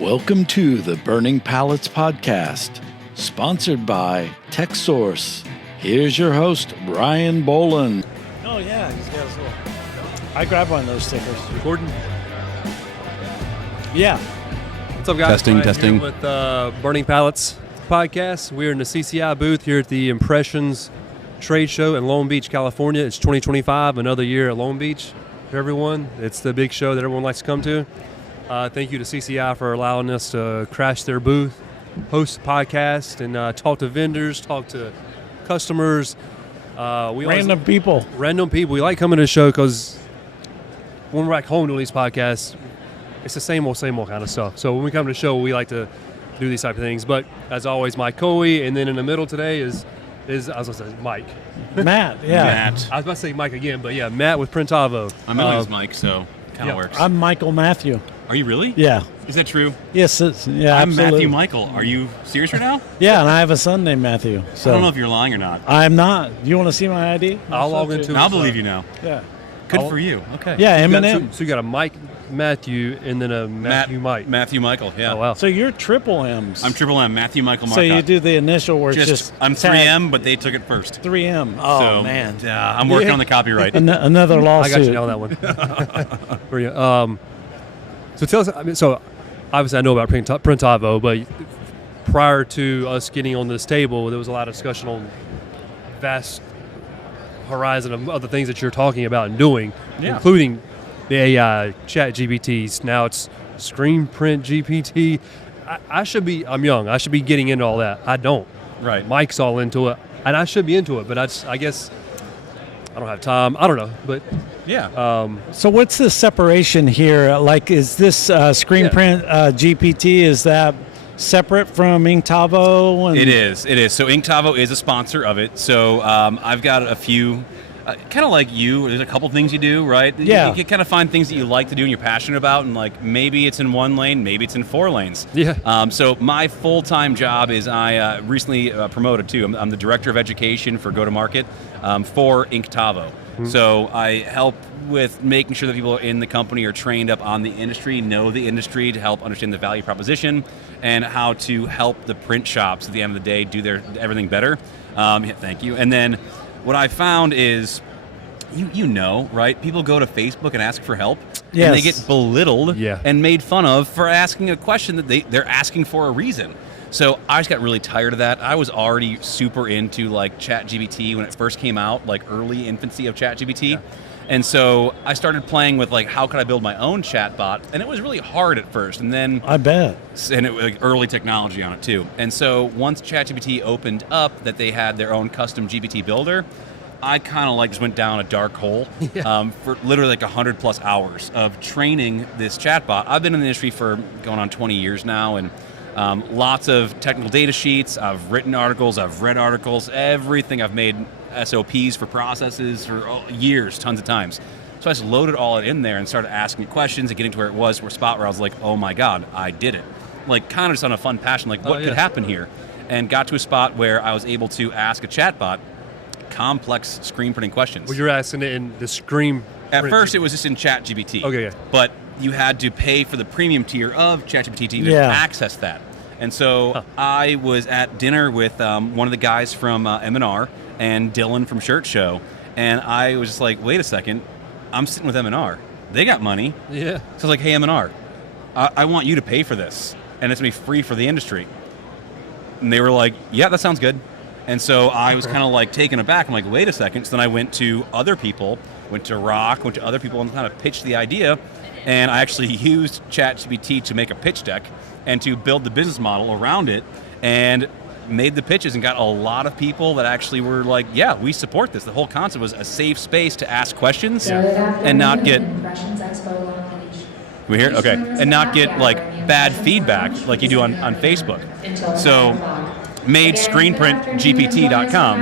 Welcome to the Burning Pallets podcast, sponsored by Texsource. Here's your host, Brian Boland. Oh, yeah, he's got his little... I grabbed one of those stickers. Recording? Yeah. What's up, guys? Testing. Here with Burning Pallets podcast. We're in the CCI booth here at the Impressions Trade Show in Long Beach, California. It's 2025, another year at Long Beach for everyone. It's the big show that everyone likes to come to. Thank you to CCI for allowing us to crash their booth, host a podcast, and talk to vendors, talk to customers. Random people. We like coming to the show because when we're back home doing these podcasts, it's the same old kind of stuff. So when we come to the show, we like to do these type of things. But as always, Mike Coey, and then in the middle today is I was going to say Mike. Matt, yeah. Matt. I was about to say Mike again, but yeah, Matt with Inktavo. I'm known as Mike, so kind of works. I'm Michael Matthew. Are you really? Yeah. Is that true? Yes, I'm absolutely. Matthew Michael. Are you serious right now? Yeah, and I have a son named Matthew. So I don't know if you're lying or not. I'm not. You want to see my ID? I'll log into it. I'll believe you now. Yeah. Good for you. Okay. Yeah, Eminem. So you got a Mike Matthew and then a Matthew Mike. Matthew Michael, yeah. Oh, wow. So you're triple M's. I'm Triple M, Matthew Michael So Marcotte. you do the initial where it's just I'm tag 3M, but they took it first. 3M. Oh, So, man. I'm working on the copyright. Another I lawsuit. got you on that one. For you. So tell us. So obviously I know about Inktavo, but prior to us getting on this table, there was a lot of discussion on vast horizon of other things that you're talking about and doing, including the AI chat GPTs. Now it's ScreenPrintGPT. I'm young. I should be getting into all that. I don't. Right. Mike's all into it, and I should be into it, but I guess I don't have time. I don't know, but Yeah. So what's the separation here? Like, is this ScreenPrint GPT, is that separate from Inktavo? And It is. So Inktavo is a sponsor of it. So I've got a few, kind of like you, there's a couple things you do, right? Yeah. You can kind of find things that you like to do and you're passionate about, and like maybe it's in one lane, maybe it's in 4 lanes. Yeah. So my full-time job is I recently promoted too. I'm the Director of Education for Go-to-Market for Inktavo. So I help with making sure that people in the company are trained up on the industry, know the industry to help understand the value proposition and how to help the print shops at the end of the day do everything better. Thank you. And then what I found is, you know, right? People go to Facebook and ask for help, Yes. and they get belittled Yeah. and made fun of for asking a question that they're asking for a reason. So I just got really tired of that. I was already super into like ChatGPT when it first came out, like early infancy of ChatGPT. Yeah. And so I started playing with like, how could I build my own chatbot? And it was really hard at first. And then I bet. and it was like early technology on it too. And so once ChatGPT opened up that they had their own custom GPT builder, I kind of like just went down a dark hole for literally like 100+ hours of training this chatbot. I've been in the industry for going on 20 years now, and lots of technical data sheets. I've written articles, I've read articles, everything. I've made SOPs for processes for years, tons of times. So I just loaded all it in there and started asking it questions and getting to where it was, a spot where I was like, oh my God, I did it. Like kind of just on a fun passion, like what could happen here? And got to a spot where I was able to ask a chatbot complex screen printing questions. Well, you're asking it in the Screen. At first, it was just in ChatGPT. Okay, yeah. But you had to pay for the premium tier of ChatGPT to access that. And so I was at dinner with one of the guys from M&R and Dylan from Shirt Show, and I was just like, wait a second, I'm sitting with M&R. They got money. Yeah. So I was like, hey, M&R, I want you to pay for this, and it's going to be free for the industry. And they were like, yeah, that sounds good. And so I was kind of like taken aback. I'm like, wait a second. So then I went to other people, went to Rock, went to other people and kind of pitched the idea. And I actually used ChatGPT to make a pitch deck and to build the business model around it and made the pitches and got a lot of people that actually were like, yeah, we support this. The whole concept was a safe space to ask questions and not get... We hear? Okay. And not get like bad feedback like you do on Facebook. So made ScreenPrintGPT.com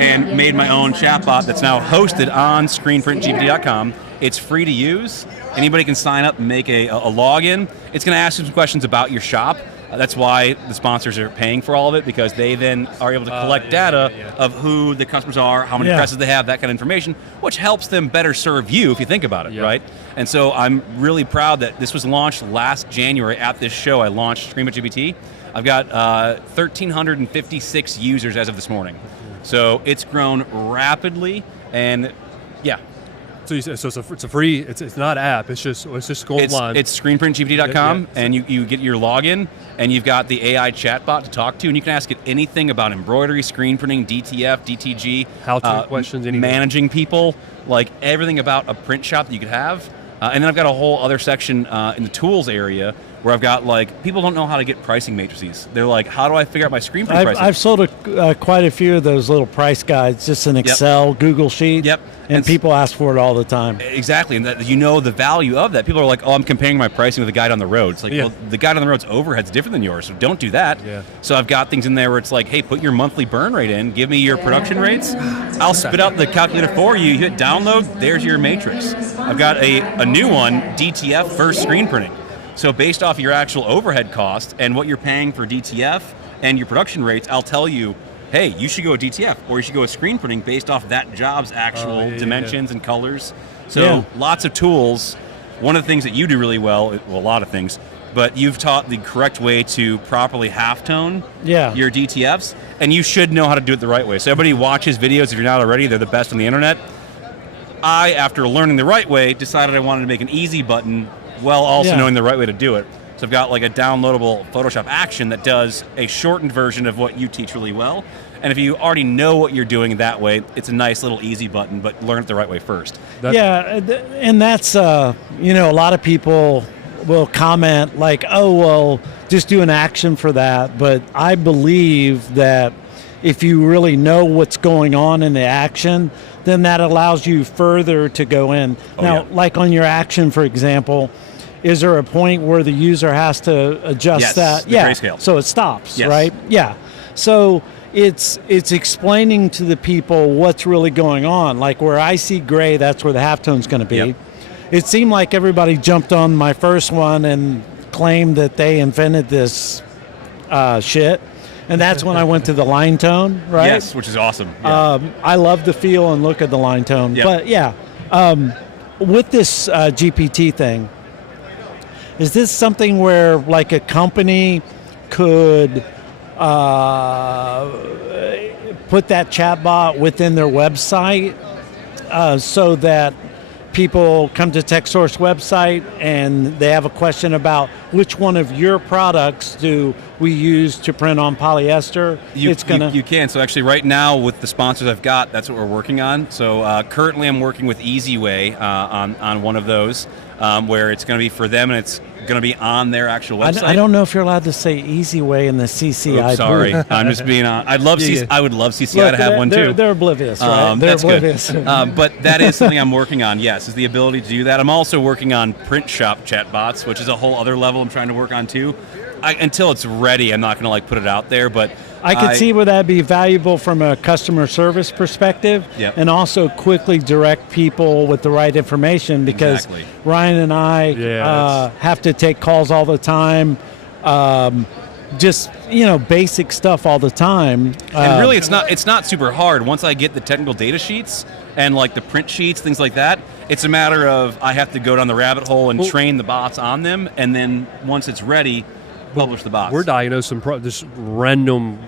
and made my own chatbot that's now hosted on ScreenPrintGPT.com. It's free to use. Anybody can sign up and make a login. It's going to ask you some questions about your shop, That's why the sponsors are paying for all of it, because they then are able to collect data of who the customers are, how many presses they have, that kind of information, which helps them better serve you if you think about it, right? And so I'm really proud that this was launched last January at this show. I launched ScreenPrintGPT. I've got 1,356 users as of this morning. So it's grown rapidly, and So it's a free. It's not an app. It's just go online. It's ScreenPrintGPT.com, and you get your login, and you've got the AI chatbot to talk to, and you can ask it anything about embroidery, screen printing, DTF, DTG, how-to questions, anything. Managing people, like everything about a print shop that you could have. And then I've got a whole other section in the tools area where I've got, like, people don't know how to get pricing matrices. They're like, how do I figure out my screen print pricing? I've sold quite a few of those little price guides, just an Excel, Google sheet. And people ask for it all the time. Exactly, and that the value of that. People are like, oh, I'm comparing my pricing with the guy down the road. It's like, well, the guy on the road's overhead's different than yours, so don't do that. So I've got things in there where it's like, hey, put your monthly burn rate in, give me your production rates, I'll spit out the calculator for you, you hit download, there's your matrix. I've got a new one, DTF first screen printing. So based off your actual overhead cost and what you're paying for DTF and your production rates, I'll tell you, hey, you should go with DTF, or you should go with screen printing based off that job's actual dimensions and colors. So lots of tools. One of the things that you do really well, a lot of things, but you've taught the correct way to properly halftone your DTFs, and you should know how to do it the right way. So everybody watches videos, if you're not already, they're the best on the internet. I, after learning the right way, decided I wanted to make an easy button while also knowing the right way to do it. So I've got like a downloadable Photoshop action that does a shortened version of what you teach really well. And if you already know what you're doing that way, it's a nice little easy button, but learn it the right way first. And that's, a lot of people will comment like, oh, well, just do an action for that. But I believe that if you really know what's going on in the action, then that allows you further to go in. Like on your action, for example, is there a point where the user has to adjust that? The grayscale. So it stops, right? Yeah. So it's explaining to the people what's really going on. Like where I see gray, that's where the halftone's going to be. It seemed like everybody jumped on my first one and claimed that they invented this shit. And that's when I went to the line tone, right? Yes, which is awesome. I love the feel and look of the line tone. But with this GPT thing, is this something where like a company could put that chatbot within their website so that people come to Texsource website and they have a question about which one of your products do we use to print on polyester? You can. So actually right now with the sponsors I've got, that's what we're working on. So currently I'm working with EasyWay on one of those where it's going to be for them and it's going to be on their actual website. I don't know if you're allowed to say EasyWay in the CCI. Sorry, I'm just being on. I would love CCI to have one too. They're oblivious, right? They're oblivious. But that is something I'm working on, yes, is the ability to do that. I'm also working on print shop chatbots, which is a whole other level I'm trying to work on too. Until it's ready, I'm not going to like put it out there, but I could see where that'd be valuable from a customer service perspective, and also quickly direct people with the right information because Ryan and I have to take calls all the time, just basic stuff all the time. And really, it's not super hard. Once I get the technical data sheets and like the print sheets, things like that, it's a matter of I have to go down the rabbit hole and train the bots on them, and then once it's ready, publish the bots. We're diagnosing just random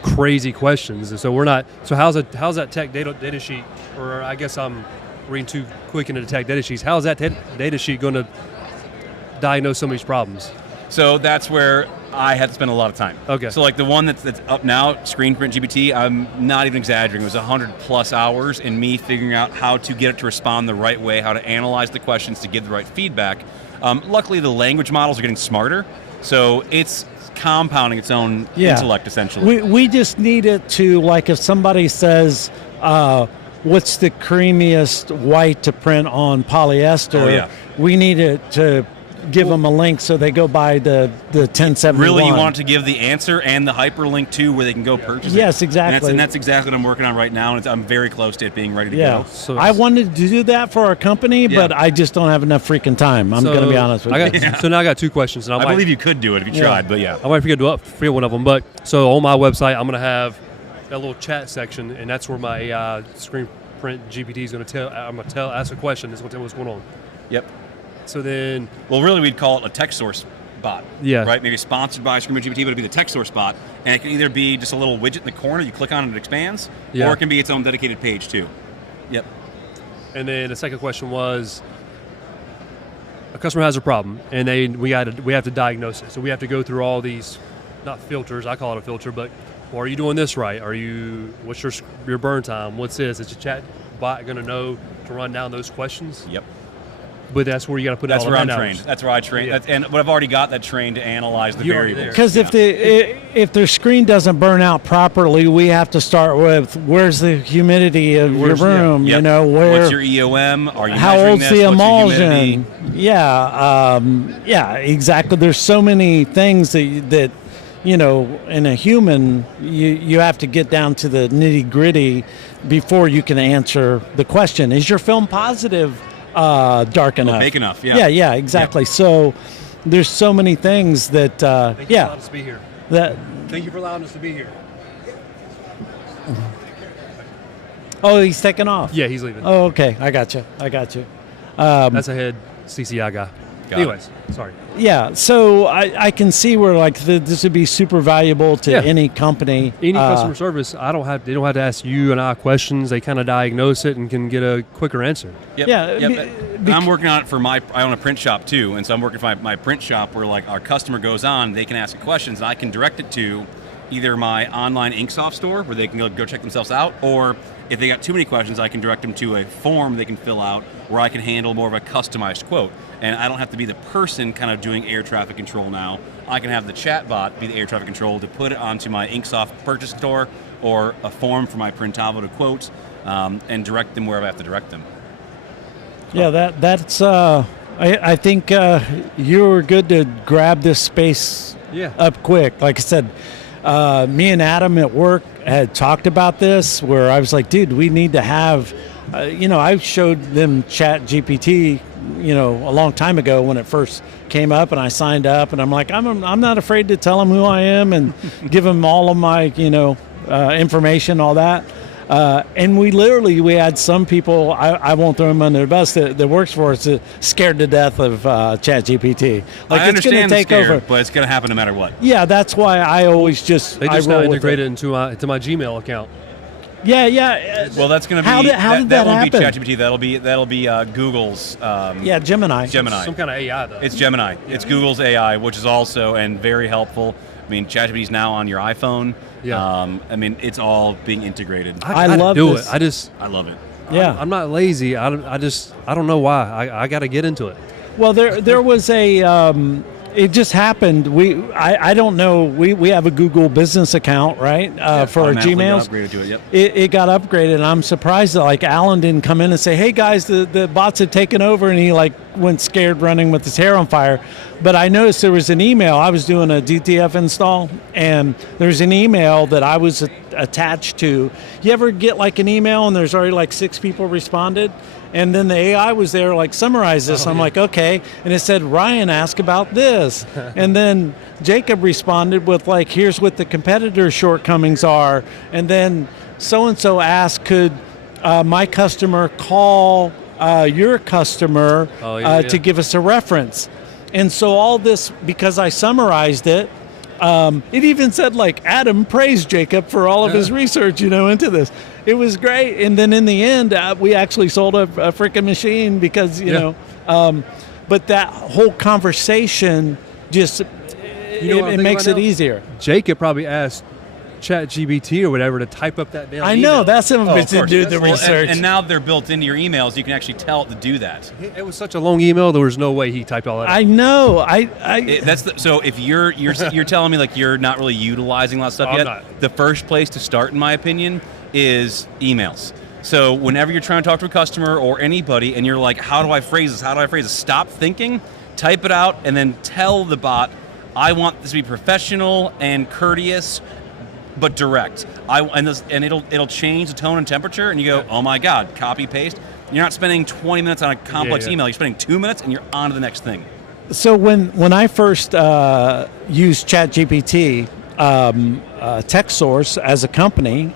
crazy questions, and so we're not. So how's that tech data sheet? Or I guess I'm reading too quick into the tech data sheets. How's that data sheet going to diagnose some of these problems? So that's where I had to spend a lot of time. Okay. So like the one that's up now, ScreenPrintGPT, I'm not even exaggerating. It was 100+ hours in me figuring out how to get it to respond the right way, how to analyze the questions to give the right feedback. Luckily, the language models are getting smarter. So it's compounding its own intellect, essentially. We just need it to, like if somebody says, what's the creamiest white to print on polyester, we need it to give them a link so they go buy the 1071. Really, you want to give the answer and the hyperlink too, where they can go purchase it. Yes, exactly. And that's exactly what I'm working on right now, and I'm very close to it being ready to Yeah, go. So I wanted to do that for our company, but I just don't have enough freaking time. I'm going to be honest with you. So now I got two questions, and I believe you could do it if you tried, but I might forget one of them. But so on my website, I'm going to have that little chat section, and that's where my ScreenPrintGPT is going to tell. I'm going to ask a question. It's going to tell me what's going on. Yep. So then, well, really, we'd call it a Texsource bot. Yeah. Right. Maybe sponsored by ScreenPrintGPT, but it'd be the Texsource bot, and it can either be just a little widget in the corner. You click on it, it expands, or it can be its own dedicated page too. Yep. And then the second question was, a customer has a problem, and we have to diagnose it. So we have to go through all these, not filters. I call it a filter, but are you doing this right? What's your burn time? What's this? Is your chat bot going to know to run down those questions? Yep. But that's where you got to put. That's all where the I'm trained. That's where I train. Yeah. But I've already got that trained to analyze the variables. Because if their screen doesn't burn out properly, we have to start with where's the humidity of your room. Yep. You know, what's your EOM? Are you how measuring old's this? the What's your emulsion? humidity? Yeah, exactly. There's so many things that in a human, you have to get down to the nitty gritty before you can answer the question. Is your film positive? Dark enough, big enough, yeah. Yeah, exactly. So there's so many things that Thank you for allowing us to be here. Thank you for allowing us to be here. Oh, he's taking off. Yeah, he's leaving. Oh, okay. I got you. That's a head CCI guy. Anyways, sorry. Yeah, so I can see where this would be super valuable to any company. Any customer service, they don't have to ask you and I questions. They kind of diagnose it and can get a quicker answer. Yep. Yeah, And I'm working on it for I own a print shop too, and so I'm working for my print shop where our customer goes on, they can ask questions, and I can direct it to either my online Inksoft store where they can go check themselves out, or if they got too many questions, I can direct them to a form they can fill out where I can handle more of a customized quote. And I don't have to be the person kind of doing air traffic control now. I can have the chat bot be the air traffic control to put it onto my Inksoft purchase store or a form for my Printavo to quote and direct them wherever I have to direct them. Yeah, that's. I think you were good to grab this space up quick. Like I said, me and Adam at work had talked about this where I was like, dude, we need to have, I showed them Chat GPT, a long time ago when it first came up, and I signed up, and I'm like, I'm not afraid to tell them who I am and give them all of my, information, all that. And we had some people, I won't throw them under the bus, that works for us, scared to death of ChatGPT. I it's going to take over. But it's going to happen no matter what. Yeah, that's why I always They just now integrate it into my Gmail account. Yeah. Well, that's going to be how did that won't happen? be ChatGPT. That'll be Google's. Gemini. Some kind of AI though. It's Gemini. Yeah. It's Google's AI, which is also and very helpful. I mean, ChatGPT is now on your iPhone. Yeah. It's all being integrated. I love this. I love it. Yeah. I'm not lazy. I don't know why. I got to get into it. Well, there was a. It just happened. I don't know. We have a Google business account, right? For our Gmails. Upgraded to it. Yep. It got upgraded, and I'm surprised that Alan didn't come in and say, "Hey guys, the bots have taken over," and he went scared, running with his hair on fire. But I noticed there was an email. I was doing a DTF install, and there's an email that I was attached to. You ever get an email and there's already 6 people responded? And then the AI was there, summarize this. I'm like, okay. And it said, Ryan asked about this. And then Jacob responded with, here's what the competitor's shortcomings are. And then so-and-so asked, could my customer call your customer to give us a reference? And so all this, because I summarized it, it even said Adam praised Jacob for all of his research, into this. It was great. And then in the end, we actually sold a freaking machine because, but that whole conversation just, it makes it easier. Jacob probably asked ChatGPT or whatever to type up that damn I email. know, that's him to do the research. And now they're built into your emails. You can actually tell it to do that. It was such a long email. There was no way he typed all that. I know. So if you're telling me you're not really utilizing a lot of stuff yet, not. The first place to start, in my opinion, is emails. So whenever you're trying to talk to a customer or anybody, and you're like, how do I phrase this? How do I phrase this? Stop thinking. type it out, and then tell the bot, I want this to be professional and courteous, but direct. And it'll change the tone and temperature, and you go, oh my God, copy paste. You're not spending 20 minutes on a complex email. You're spending 2 minutes, and you're on to the next thing. So when I first used ChatGPT, Texsource as a company,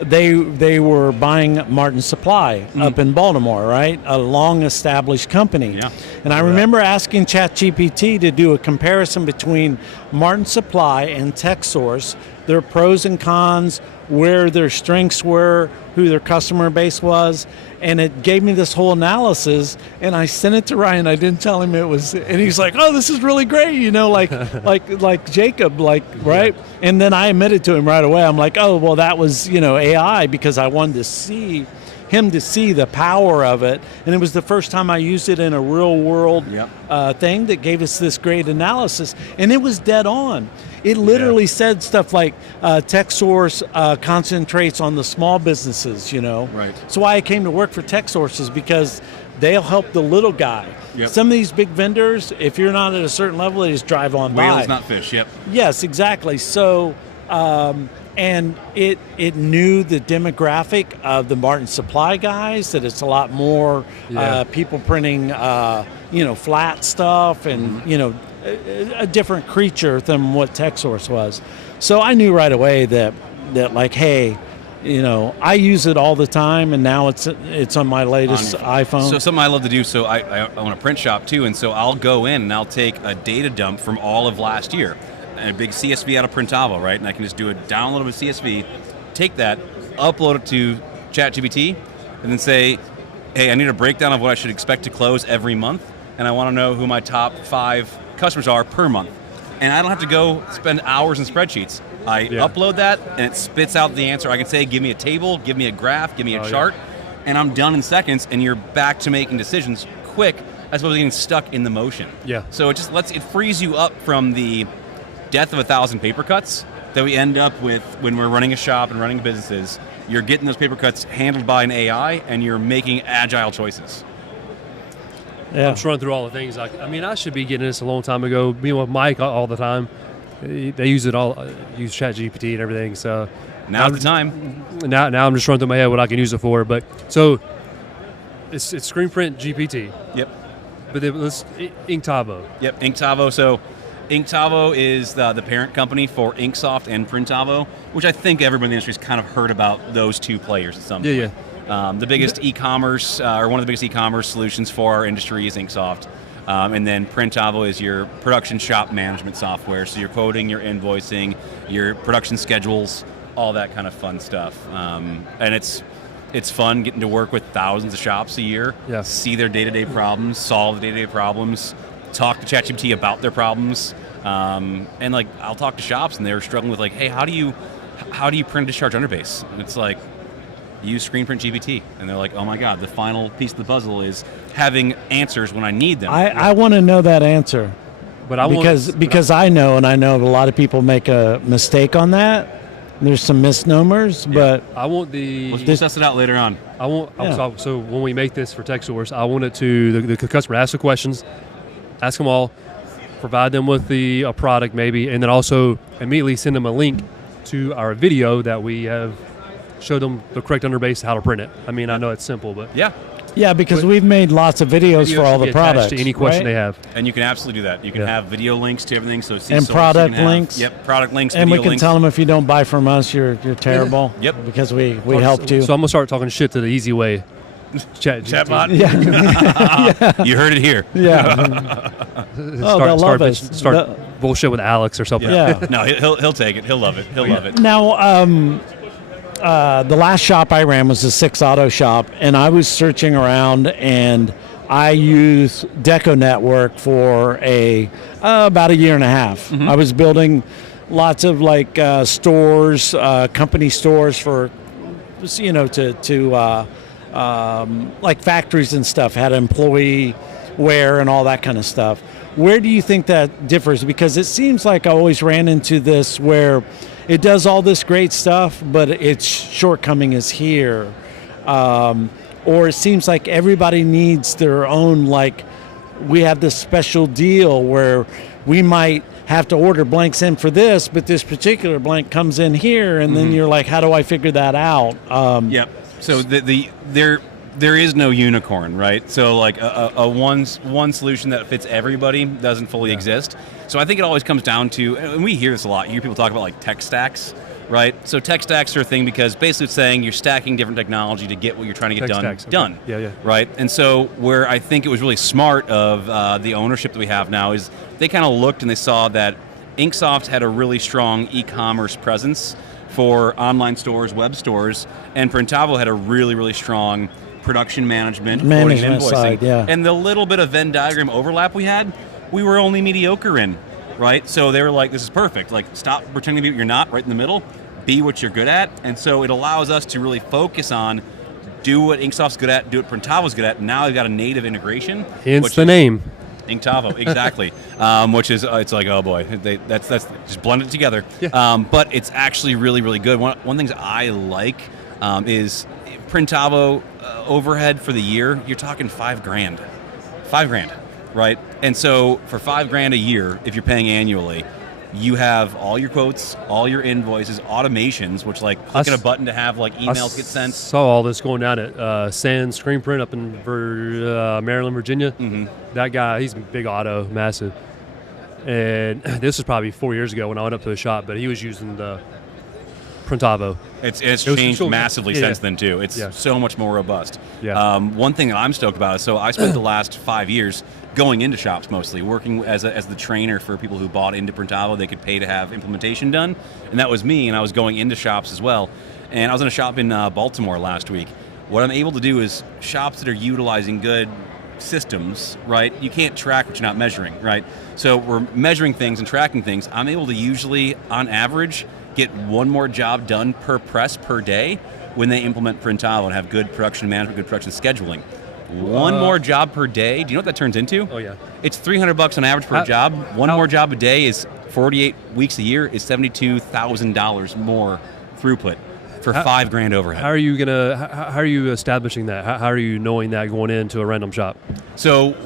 they were buying Martin Supply up in Baltimore, right? A long-established company. Yeah. And I remember asking ChatGPT to do a comparison between Martin Supply and Texsource, their pros and cons, where their strengths were, who their customer base was, and it gave me this whole analysis, and I sent it to Ryan. I didn't tell him it was, and he's like, oh, this is really great, like Jacob, right? Yeah. And then I admitted to him right away, I'm like, oh, well, that was, AI, because I wanted to see him to see the power of it, and it was the first time I used it in a real world thing that gave us this great analysis, and it was dead on. It literally said stuff like Texsource concentrates on the small businesses, Right. So why I came to work for Texsource is because they'll help the little guy. Yep. Some of these big vendors, if you're not at a certain level, they just drive on by. Whales, not fish, yep. Yes, exactly. So, and it knew the demographic of the Martin Supply guys, that it's a lot more people printing, flat stuff and, a different creature than what Texsource was. So I knew right away that like, hey, I use it all the time, and now it's on my latest iPhone. So something I love to do, so I own a print shop too, and so I'll go in and I'll take a data dump from all of last year, and a big CSV out of Inktavo, right? And I can just do a download of a CSV, take that, upload it to ChatGPT, and then say, hey, I need a breakdown of what I should expect to close every month, and I want to know who my top 5 customers are per month. And I don't have to go spend hours in spreadsheets. I upload that, and it spits out the answer. I can say, give me a table, give me a graph, give me a chart, and I'm done in seconds, and you're back to making decisions quick, as opposed to getting stuck in the motion. Yeah. So it just it frees you up from the death of 1,000 paper cuts that we end up with when we're running a shop and running businesses. You're getting those paper cuts handled by an AI, and you're making agile choices. Yeah. I'm just running through all the things. I should be getting this a long time ago. Being with Mike all the time, they use it all. Use ChatGPT and everything. So now's the time. Now I'm just running through my head what I can use it for. But so it's ScreenPrintGPT. Yep. But let's Inktavo. Yep. Inktavo. So Inktavo is the parent company for Inksoft and Printavo, which I think everybody in the industry has kind of heard about those two players at some point. Yeah. The biggest e-commerce, or one of the biggest e-commerce solutions for our industry is Inksoft. And then Printavo is your production shop management software. So your quoting, your invoicing, your production schedules, all that kind of fun stuff. And it's fun getting to work with thousands of shops a year, see their day-to-day problems, solve the day-to-day problems, talk to ChatGPT about their problems. And I'll talk to shops, and they're struggling with hey, how do you print a discharge underbase? And it's like, use ScreenPrintGPT, and they're like, oh my God, the final piece of the puzzle is having answers when I need them. I want to know that answer, but because I know a lot of people make a mistake on that. There's some misnomers, but I want We'll test it out later on. So when we make this for Texsource, I want it to the customer ask the questions, ask them all, provide them with a product maybe, and then also immediately send them a link to our video that we have. Show them the correct underbase, how to print it. I know it's simple, but because we've made lots of videos for all the products. To any question they have, and you can absolutely do that. You can have video links to everything. So and product links. Yep, product links. And video we can links. tell them if you don't buy from us, you're terrible. Yep, because we helped you. So I'm gonna start talking shit to the easy way. Chatbot. Yeah. You heard it here. Yeah. They'll love us. Start bullshit with Alex or something. Yeah. No, he'll take it. He'll love it. He'll love it. Now, the last shop I ran was a 6 Auto shop, and I was searching around, and I used Deco Network for about a year and a half. Mm-hmm. I was building lots of stores, company stores for, to factories and stuff, had employee wear and all that kind of stuff. Where do you think that differs? Because it seems like I always ran into this where it does all this great stuff, but its shortcoming is here. Or it seems like everybody needs their own we have this special deal where we might have to order blanks in for this, but this particular blank comes in here, and then you're like, how do I figure that out? Yep. So there is no unicorn, right? So like a one solution that fits everybody doesn't fully exist. So I think it always comes down to, and we hear this a lot, you hear people talk about like tech stacks, right? So tech stacks are a thing because basically it's saying you're stacking different technology to get what you're trying to get done. Yeah. Right? And so where I think it was really smart of the ownership that we have now is they kind of looked and they saw that Inksoft had a really strong e-commerce presence for online stores, web stores, and Printavo had a really, really strong production management and invoicing. Side, yeah. And the little bit of Venn diagram overlap we had, we were only mediocre in, right? So they were like, this is perfect. Like, stop pretending to be what you're not, right in the middle. Be what you're good at. And so it allows us to really focus on do what Inksoft's good at, do what Printavo's good at. Now we've got a native integration. Hence the name. Inktavo, exactly. Which is, it's like, oh boy, that's just blend it together. Yeah. But it's actually really, really good. One of the things I like is Printavo overhead for the year, you're talking $5,000. $5,000, right? And so for $5,000 a year, if you're paying annually, you have all your quotes, all your invoices, automations, which like clicking a button to have like emails get sent. Saw all this going down at Sans Screen Print up in Maryland, Virginia. That guy, he's big auto, massive. And this was probably 4 years ago when I went up to the shop, but he was using the Printavo. It's changed massively since then too. It's so much more robust. Yeah. One thing that I'm stoked about is, so I spent the last 5 years going into shops mostly, working as the trainer for people who bought into Printavo. They could pay to have implementation done, and that was me, and I was going into shops as well. And I was in a shop in Baltimore last week. What I'm able to do is shops that are utilizing good systems, right? You can't track what you're not measuring, right? So we're measuring things and tracking things. I'm able to usually, on average, get one more job done per press per day when they implement Printavo and have good production management, good production scheduling. One more job per day. Do you know what that turns into? Oh yeah. It's $300 on average per job. One more job a day is 48 weeks a year is $72,000 more throughput for $5,000 overhead. How are you establishing that? How are you knowing that going into a random shop? So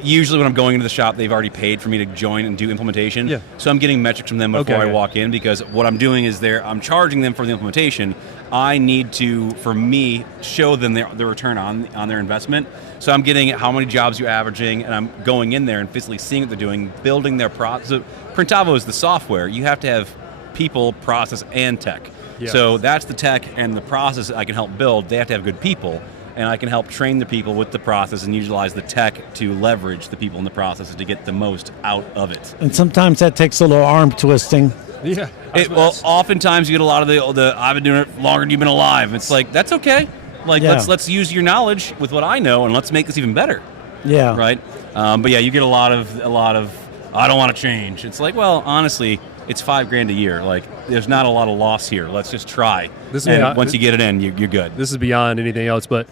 usually when I'm going into the shop, they've already paid for me to join and do implementation. Yeah. So I'm getting metrics from them before I walk in, because what I'm doing is I'm charging them for the implementation. I need to, for me, show them the return on their investment. So I'm getting how many jobs you're averaging, and I'm going in there and physically seeing what they're doing, building their process. So Printavo is the software. You have to have people, process, and tech. Yeah. So that's the tech and the process that I can help build. They have to have good people, and I can help train the people with the process and utilize the tech to leverage the people in the processes to get the most out of it. And sometimes that takes a little arm twisting. Yeah. Oftentimes you get a lot of the I've been doing it longer than you've been alive. It's like, that's okay. Like, let's use your knowledge with what I know, and let's make this even better. Yeah. Right? But yeah, you get a lot of I don't want to change. It's like, well, honestly, it's $5,000 a year. Like, there's not a lot of loss here. Let's just try. Once you get it in, you're good. This is beyond anything else, but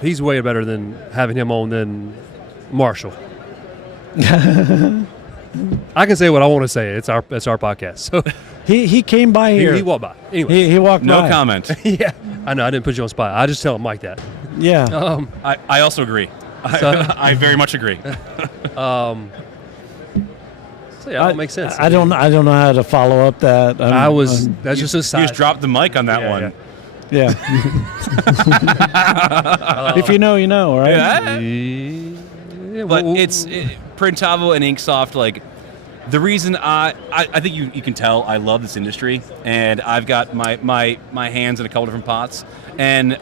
he's way better than having him on than Marshall. I can say what I want to say. It's our podcast. So he came by here. He walked by. Anyway, he walked by. No comment. Yeah, I know. I didn't put you on spot. I just tell him like that. Yeah. I also agree. I very much agree. So yeah, that makes sense. I don't know how to follow up that. That's just a side. You just dropped the mic on that one. Yeah. If you know, you know, right? Yeah, but it's Printavo and Inksoft. Like, the reason I think you can tell I love this industry, and I've got my hands in a couple different pots, and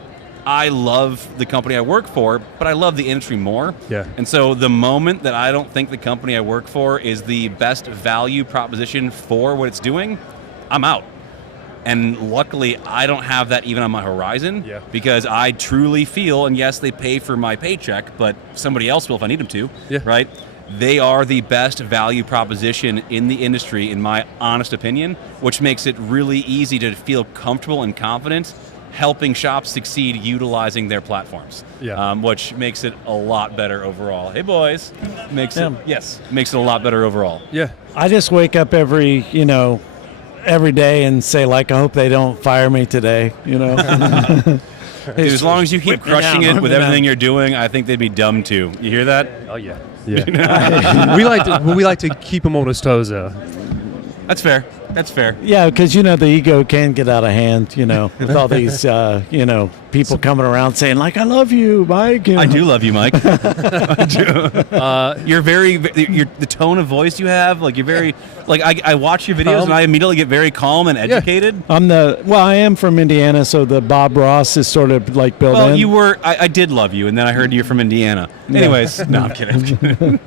I love the company I work for, but I love the industry more. Yeah. And so the moment that I don't think the company I work for is the best value proposition for what it's doing, I'm out. And luckily, I don't have that even on my horizon, because I truly feel, and yes, they pay for my paycheck, but somebody else will if I need them to, right? They are the best value proposition in the industry, in my honest opinion, which makes it really easy to feel comfortable and confident helping shops succeed utilizing their platforms, which makes it a lot better overall. Hey, boys. Makes it a lot better overall. Yeah. I just wake up every day and say, like, I hope they don't fire me today, Dude, as long as you keep crushing it with everything you're doing, I think they'd be dumb too. You hear that? Oh, yeah. Yeah. we like to keep him on his toes, though. That's fair. That's fair. Yeah, because, the ego can get out of hand, with all these, people coming around saying, like, I love you, Mike. I do love you, Mike. I do. You're the tone of voice you have, like, you're very, like, I watch your videos and I immediately get very calm and educated. Yeah. I am from Indiana, so the Bob Ross is sort of like built in. Well, I did love you, and then I heard you're from Indiana. Anyways, no, I'm kidding.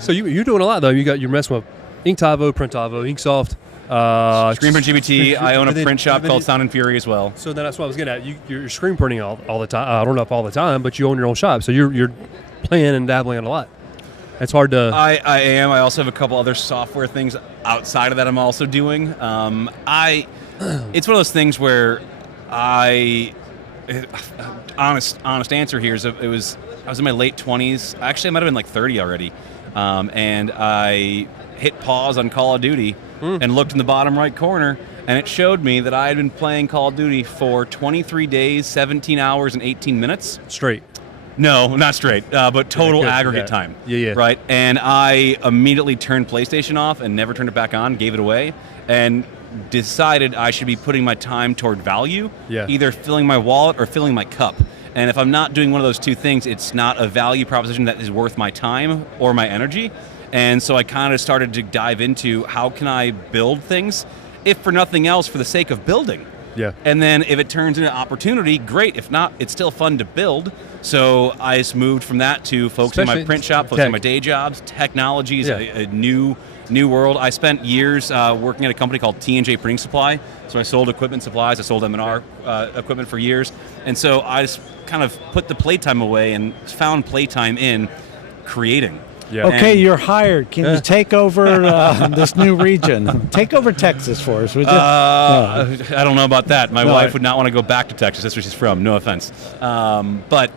So you're doing a lot, though. You're messing with Inktavo, Printavo, Inksoft. ScreenPrintGPT. I own a print shop called Sound and Fury as well. So then that's what I was getting at. You're screen printing all the time. I don't know if all the time, but you own your own shop. So you're playing and dabbling in a lot. It's hard to... I am. I also have a couple other software things outside of that I'm also doing. It's one of those things where honest answer here is I was in my late 20s. Actually, I might have been like 30 already. And I hit pause on Call of Duty and looked in the bottom right corner, and it showed me that I had been playing Call of Duty for 23 days, 17 hours, and 18 minutes. Straight. No, not straight, but total aggregate time. Yeah. Right? And I immediately turned PlayStation off and never turned it back on, gave it away, and decided I should be putting my time toward value, either filling my wallet or filling my cup. And if I'm not doing one of those two things, it's not a value proposition that is worth my time or my energy. And so I kind of started to dive into how can I build things, if for nothing else, for the sake of building. Yeah. And then if it turns into opportunity, great. If not, it's still fun to build. So I just moved from that to focusing on my print shop, focusing on my day jobs. Technology is a new world. I spent years working at a company called T&J Printing Supply. So I sold equipment supplies. I sold M&R equipment for years. And so I just kind of put the playtime away and found playtime in creating. Yeah. Okay, you're hired. Can you take over this new region? Take over Texas for us, would you? I don't know about that. My wife would not want to go back to Texas. That's where she's from. No offense. But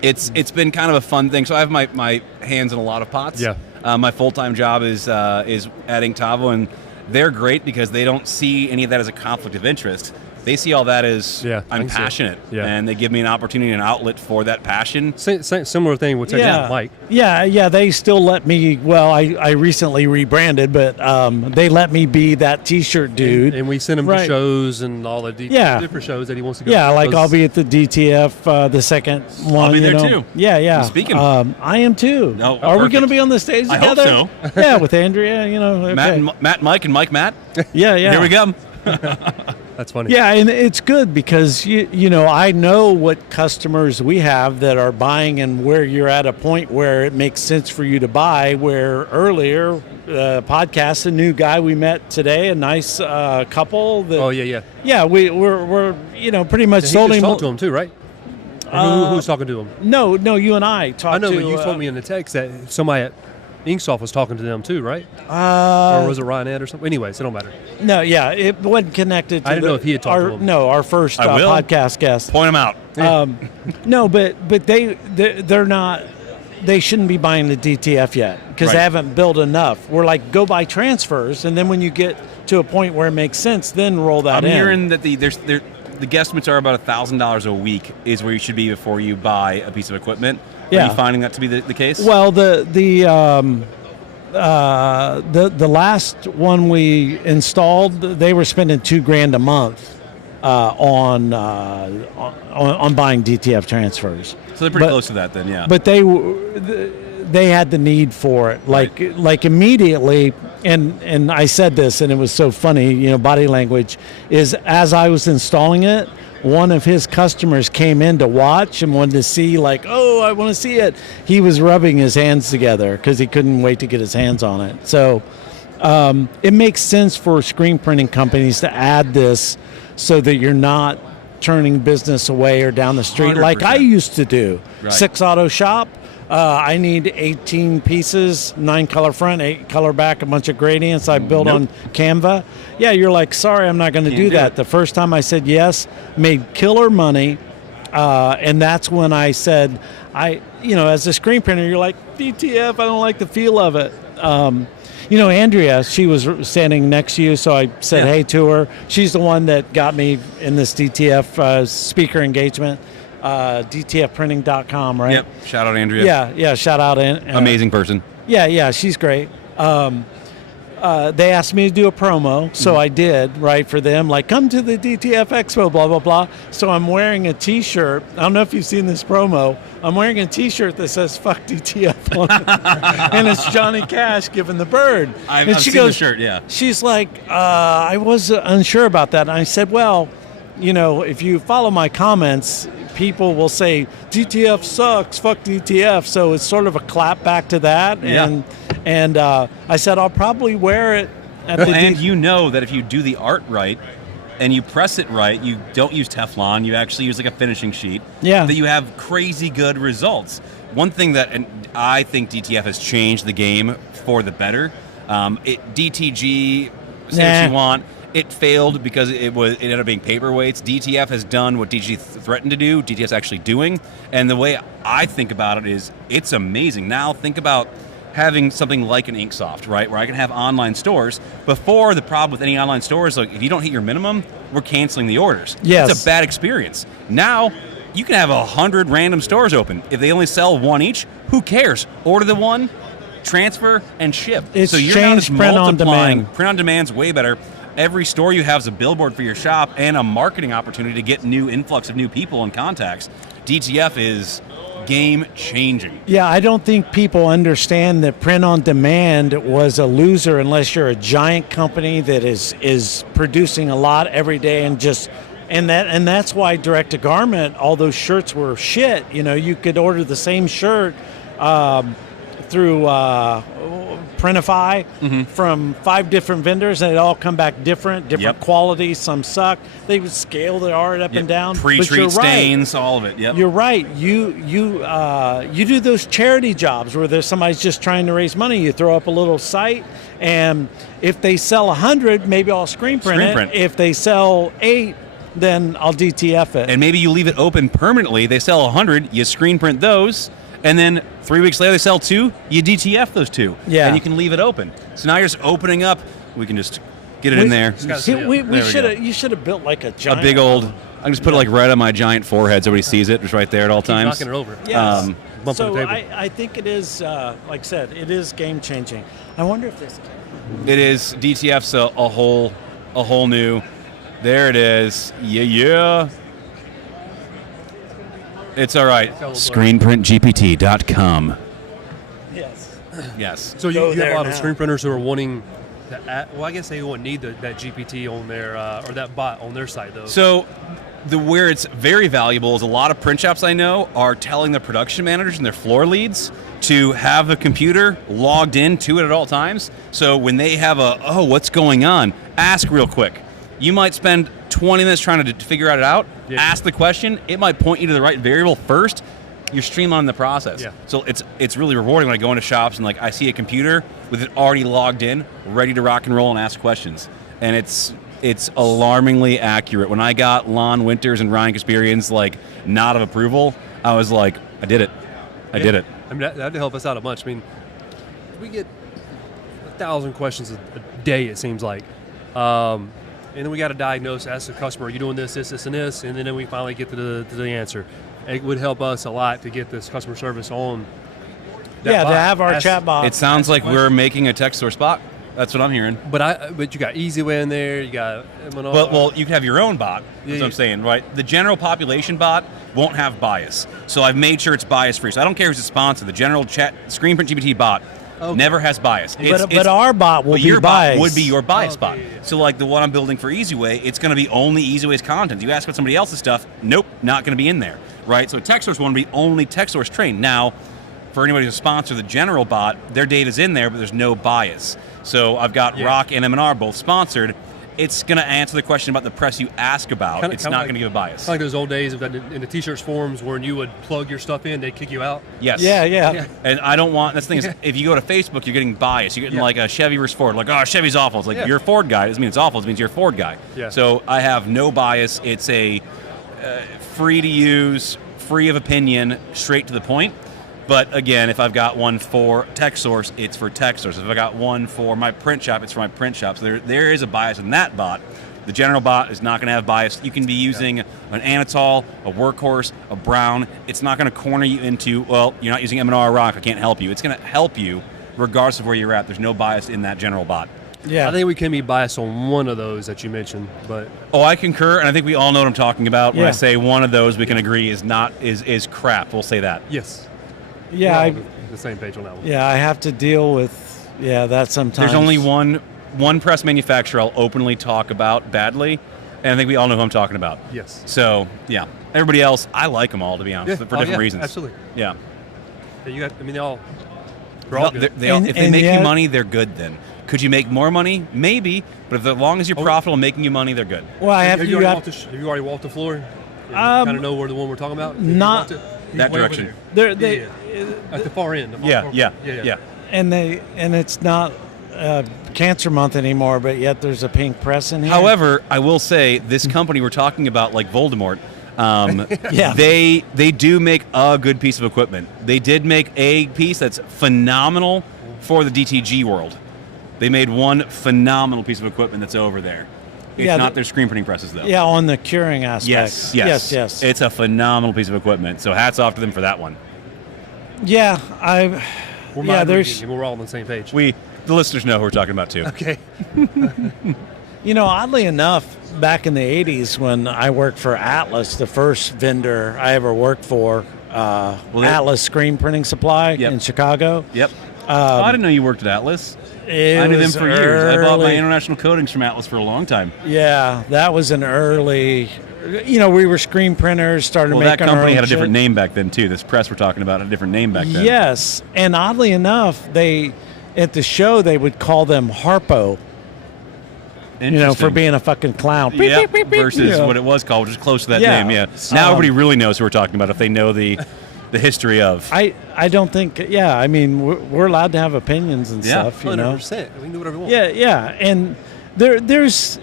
it's been kind of a fun thing. So I have my hands in a lot of pots. Yeah. My full-time job is at Inktavo, and they're great because they don't see any of that as a conflict of interest. They see all that as I'm passionate, and they give me an opportunity and an outlet for that passion. Similar thing with Mike. Yeah, they still let me, I recently rebranded, but they let me be that T-shirt dude. And we send him to shows and all the different shows that he wants to go to. Yeah, like I'll be at the DTF, the second one. I'll be there too. Yeah. Speaking. I am too. No, Are we going to be on the stage together? I hope so. Yeah, with Andrea, Okay. Matt, Mike, and Mike, Matt. Yeah. Here we go. That's funny. Yeah, and it's good because I know what customers we have that are buying, and where you're at a point where it makes sense for you to buy. Where earlier, podcast, a new guy we met today, a nice couple. That, Yeah, we're pretty much sold him. You talked to him too, right? Who's talking to him? No, you and I talked. I know, to, but you told me in the text that somebody at Inksoft was talking to them too, right? Or was it Ryan Ed or something? Anyways, it don't matter. No, it wasn't connected to I didn't know if he had talked to him. No, our first podcast guest. Point him out. No, but they're not. They shouldn't be buying the DTF yet because they haven't built enough. We're like, go buy transfers, and then when you get to a point where it makes sense, then roll that in. I'm hearing that the guesstimates are about $1,000 a week is where you should be before you buy a piece of equipment. Are you finding that to be the case? Well, the last one we installed, they were spending $2,000 a month on buying DTF transfers. So they're pretty close to that then, yeah. But they had the need for it, like immediately. And I said this, and it was so funny. Body language is as I was installing it. One of his customers came in to watch and wanted to see, I want to see it. He was rubbing his hands together because he couldn't wait to get his hands on it. So it makes sense for screen printing companies to add this so that you're not turning business away or down the street 100%. Like I used to do. Right. 6 Auto Shop. I need 18 pieces, 9 color front, 8 color back, a bunch of gradients I built on Canva. Yeah, you're like, sorry, I'm not going to do that. The first time I said yes, made killer money, and that's when I said, as a screen printer, you're like, DTF, I don't like the feel of it. Andrea, she was standing next to you, so I said hey to her. She's the one that got me in this DTF speaker engagement. DTFprinting.com, right? Yep. Shout out Andrea. Yeah. Shout out. Amazing person. Yeah, she's great. They asked me to do a promo, so I did, right, for them, like, come to the DTF Expo, blah, blah, blah. So I'm wearing a T-shirt. I don't know if you've seen this promo. I'm wearing a T-shirt that says, fuck DTF on it. And it's Johnny Cash giving the bird. I've seen the shirt, yeah. She's like, I was unsure about that. And I said, well, if you follow my comments, people will say, DTF sucks, fuck DTF. So it's sort of a clap back to that. Yeah. And I said, I'll probably wear it at the And you know that if you do the art right and you press it right, you don't use Teflon, you actually use like a finishing sheet, that you have crazy good results. One thing that I think DTF has changed the game for the better. DTG, say what you want, it failed because it ended up being paperweights. DTF has done what DTG threatened to do. DTF's actually doing. And the way I think about it is it's amazing. Now think about having something like an Inksoft, right, where I can have online stores. Before, the problem with any online store is, like, if you don't hit your minimum, we're canceling the orders. Yes. It's a bad experience. Now, you can have 100 random stores open. If they only sell one each, who cares? Order the one, transfer, and ship. It's so you're now just print on multiplying. demand. Print on demand's way better. Every store you have is a billboard for your shop and a marketing opportunity to get new influx of new people and contacts. DTF is game changing. Yeah, I don't think people understand that print on demand was a loser unless you're a giant company that is producing a lot every day and that's why direct to garment, all those shirts were shit. You could order the same shirt through Printify from 5 different vendors, and it all come back different quality. Some suck. They would scale the art up and down. Pre-treat stains, all of it. Yep. You're right. You do those charity jobs where somebody's just trying to raise money. You throw up a little site, and if they sell 100, maybe I'll screen print it. If they sell 8, then I'll DTF it. And maybe you leave it open permanently. They sell 100, you screen print those, and then 3 weeks later they sell 2, you DTF those 2. Yeah. And you can leave it open. So now you're just opening up. We can just get it in there. You should have built like a giant... A big old... I can just put it like right on my giant forehead so everybody sees it. It's right there at all times. Knocking it over. Yes. Bump on the table. I think it is, like I said, it is game changing. I wonder if this... It is. DTF's a whole new... There it is. Yeah. It's all right. ScreenPrintGPT.com. Yes. Yes. So you have a lot of now. screen printers who are wanting I guess they won't need that GPT on their or that bot on their site though. So where it's very valuable is a lot of print shops I know are telling their production managers and their floor leads to have a computer logged in to it at all times. So when they have what's going on, ask real quick. You might spend 20 minutes trying to figure it out. Yeah. Ask the question. It might point you to the right variable first. You're streamlining the process. Yeah. So it's really rewarding when I go into shops and I see a computer with it already logged in, ready to rock and roll and ask questions. And it's alarmingly accurate. When I got Lon Winters and Ryan Kasperian's nod of approval, I was like, I did it. I did it. I mean, that'd help us out a bunch. I mean, we get 1,000 questions a day, it seems like. And then we got to diagnose, ask the customer, are you doing this, and this? And then we finally get to the answer. It would help us a lot to get this customer service on. To have our chat bot. It sounds like we're making a Texsource bot. That's what I'm hearing. But you got EasyWay in there. You got well, you can have your own bot. That's what I'm saying, right? The general population bot won't have bias, so I've made sure it's bias free. So I don't care who's a sponsor. The general ScreenPrintGPT bot never has bias. But our bot will be your biased. Bot would be your bias bot. Yeah. So the one I'm building for EasyWay, it's going to be only EasyWay's content. You ask about somebody else's stuff, nope, not going to be in there, right? So Texsource one would be only Texsource trained. Now, for anybody who's a sponsor, the general bot, their data's in there, but there's no bias. So I've got Rock and M&R both sponsored. It's going to answer the question about the press you ask about. It's not going to give a bias. Like those old days in the T-shirts forums when you would plug your stuff in, they'd kick you out. Yes. Yeah. And I don't want, that's the thing is, if you go to Facebook, you're getting bias. You're getting a Chevy versus Ford. Chevy's awful. It's you're a Ford guy. It doesn't mean it's awful. It means you're a Ford guy. Yeah. So I have no bias. It's a free to use, free of opinion, straight to the point. But again, if I've got one for Texsource, it's for Texsource. If I've got one for my print shop, it's for my print shop. So there is a bias in that bot. The general bot is not going to have bias. You can be using an Anatol, a Workhorse, a Brown. It's not going to corner you into, well, you're not using M&R Rock, I can't help you. It's going to help you regardless of where you're at. There's no bias in that general bot. Yeah. I think we can be biased on one of those that you mentioned, but I concur, and I think we all know what I'm talking about. When Yeah. I say one of those, we can agree is crap. We'll say that. yes. Yeah, We're I, all on the same page on that one. yeah, I have to deal with that sometimes. There's only one press manufacturer I'll openly talk about badly, and I think we all know who I'm talking about. Yes. So, yeah. Everybody else, I like them all, to be honest, for different reasons. Absolutely. Yeah. Yeah, you got. I mean, they're all good. If they And make yet- you money, they're good then. Could you make more money? Maybe. But as long as you're profitable making you money, they're good. Well, I have Have you you have already walked the floor? Kind of know where the one we're talking about? not- You walked it? That Way over direction. there. they At the far end. Yeah. and it's not Cancer Month anymore, but yet there's a pink press in here. However, I will say this company we're talking about, like Voldemort, Yeah. they do make a good piece of equipment. They did make a piece that's phenomenal for the DTG world. They made one phenomenal piece of equipment that's over there. It's Yeah, not their screen printing presses, though. Yeah, on the curing aspect. Yes. It's a phenomenal piece of equipment. So hats off to them for that one. Yeah, there's We're all on the same page. The listeners know who we're talking about too. Okay. oddly enough, back in the 80s when I worked for Atlas, the first vendor I ever worked for, Atlas Screen Printing Supply Yep. in Chicago. Yep. I didn't know you worked at Atlas. It I knew them was for years. I bought my early- international coatings from Atlas for a long time. Yeah, that was an early. We were screen printers, started Well, making that company our own had a different shit. name back then too. This press we're talking about had a different name back then. Yes, and oddly enough, at the show they would call them Harpo, for Interesting. being a fucking clown. Beep, Yep, beep, beep, beep, versus yeah. what it was called, which is close to that Yeah. name. Yeah. Now everybody really knows who we're talking about if they know the history of. I don't think. Yeah, I mean we're allowed to have opinions and Yeah, stuff. You know. 100%. We can do whatever we want. Yeah, and there's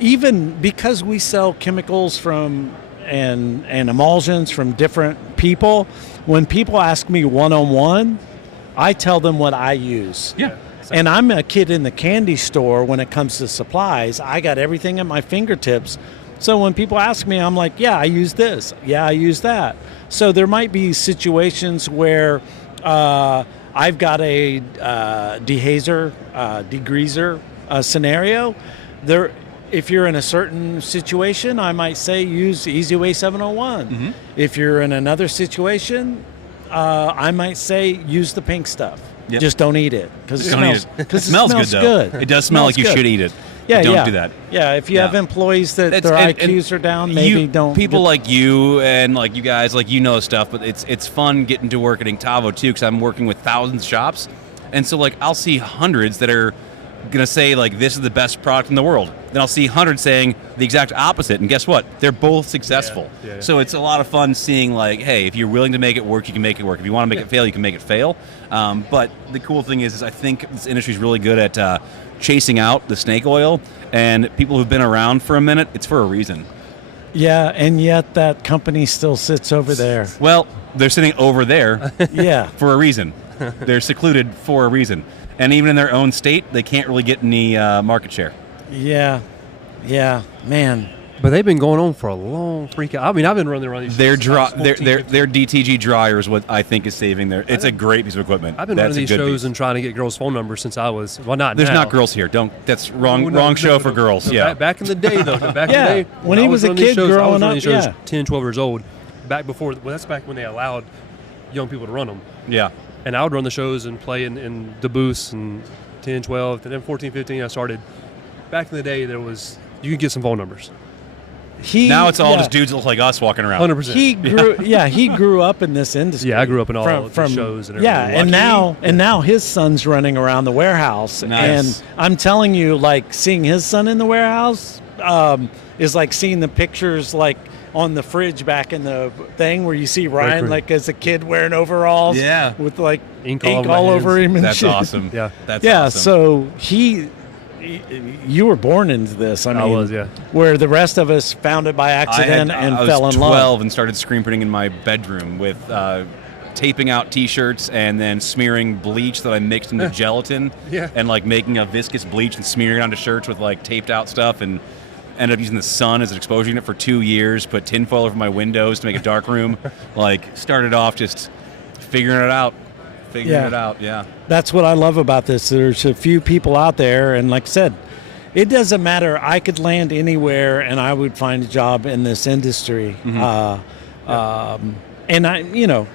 even because we sell chemicals from and emulsions from different people. When people ask me one-on-one, I tell them what I use. Yeah. And I'm a kid in the candy store when it comes to supplies. I got everything at my fingertips. So when people ask me, I'm like, yeah, I use this. Yeah, I use that. So there might be situations where I've got a dehazer, degreaser scenario. If you're in a certain situation, I might say use EasyWay 701. Mm-hmm. If you're in another situation, I might say use the pink stuff. Yep. Just don't eat it because it Don't eat smells. it. Because It smells good though. It does smell like you Smells should good. eat it. Yeah, But don't yeah. do that. Yeah, if you Yeah. have employees that It's- their and IQs are down, maybe don't. People get- like you and like you guys, like you know stuff, but it's fun getting to work at Inktavo too because I'm working with thousands of shops, and so like I'll see hundreds that are gonna say like this is the best product in the world. Then I'll see hundreds saying the exact opposite, and guess what? They're both successful. Yeah. So it's a lot of fun seeing like, hey, if you're willing to make it work, you can make it work. If you want to make it fail, you can make it fail. But the cool thing is I think this industry is really good at chasing out the snake oil, and people who've been around for a minute, it's for a reason. Yeah, and yet that company still sits over there. Well, they're sitting over there Yeah. for a reason. They're secluded for a reason. And even in their own state, they can't really get any market share. Yeah, man. But they've been going on for a long freaking. I mean, I've been running around these. Their shows since 14, 15. their DTG dryer is what I think is saving their. It's a great piece of equipment. I've been That's running a these good shows piece. and trying to get girls' phone numbers since I was not. There's now. not girls here. Don't. That's wrong. No, wrong no, show no, for no. girls. No, Yeah. Back in the day, though. Back in Yeah, the day, when he was a running these kid shows, I growing was running up, these shows yeah. 10, 12 years old. Back before. Well, that's back when they allowed young people to run them. Yeah. And I would run the shows and play in the booths and 10, 12, and then 14, 15. I started. Back in the day, you could get some phone numbers. Now it's all just dudes that look like us walking around. 100%. He grew up in this industry. Yeah, I grew up in all of the shows and everything. Yeah, and now his son's running around the warehouse, Nice. and I'm telling you, like seeing his son in the warehouse is like seeing the pictures like on the fridge back in the thing where you see Ryan Right. like as a kid wearing overalls, Yeah. with like Ink ink all all over my over hands. him and That's shit. awesome. Yeah. That's Yeah, awesome. so you were born into this. I mean, was, yeah. Where the rest of us found it by accident and I fell was in 12 love. and started screen printing in my bedroom with taping out T-shirts and then smearing bleach that I mixed into gelatin Yeah. and like making a viscous bleach and smearing it onto shirts with like taped out stuff. And ended up using the sun as an exposure unit for 2 years, put tinfoil over my windows to make a dark room. Like, started off just figuring it out. Yeah. That's what I love about this. There's a few people out there, and like I said, it doesn't matter. I could land anywhere, and I would find a job in this industry. And I,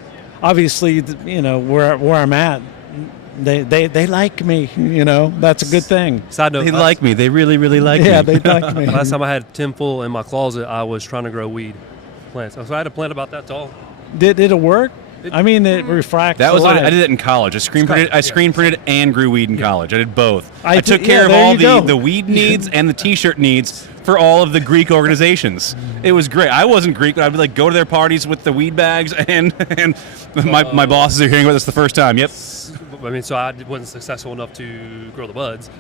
obviously, where I'm at, they like me. That's a good thing. Side note, They like me. They really, really like me. Yeah, they like me. last time I had tinfoil in my closet, I was trying to grow weed plants. So I had a plant about that tall. Did it work? I mean, it refracts. That was light. I did it in college. I screen printed and grew weed in college. I did both. I took did- care yeah, of there all you go. the weed needs and the T-shirt needs for all of the Greek organizations. It was great. I wasn't Greek, but I'd be like go to their parties with the weed bags, and my bosses are hearing about this the first time. Yep. I mean, so I wasn't successful enough to grow the buds,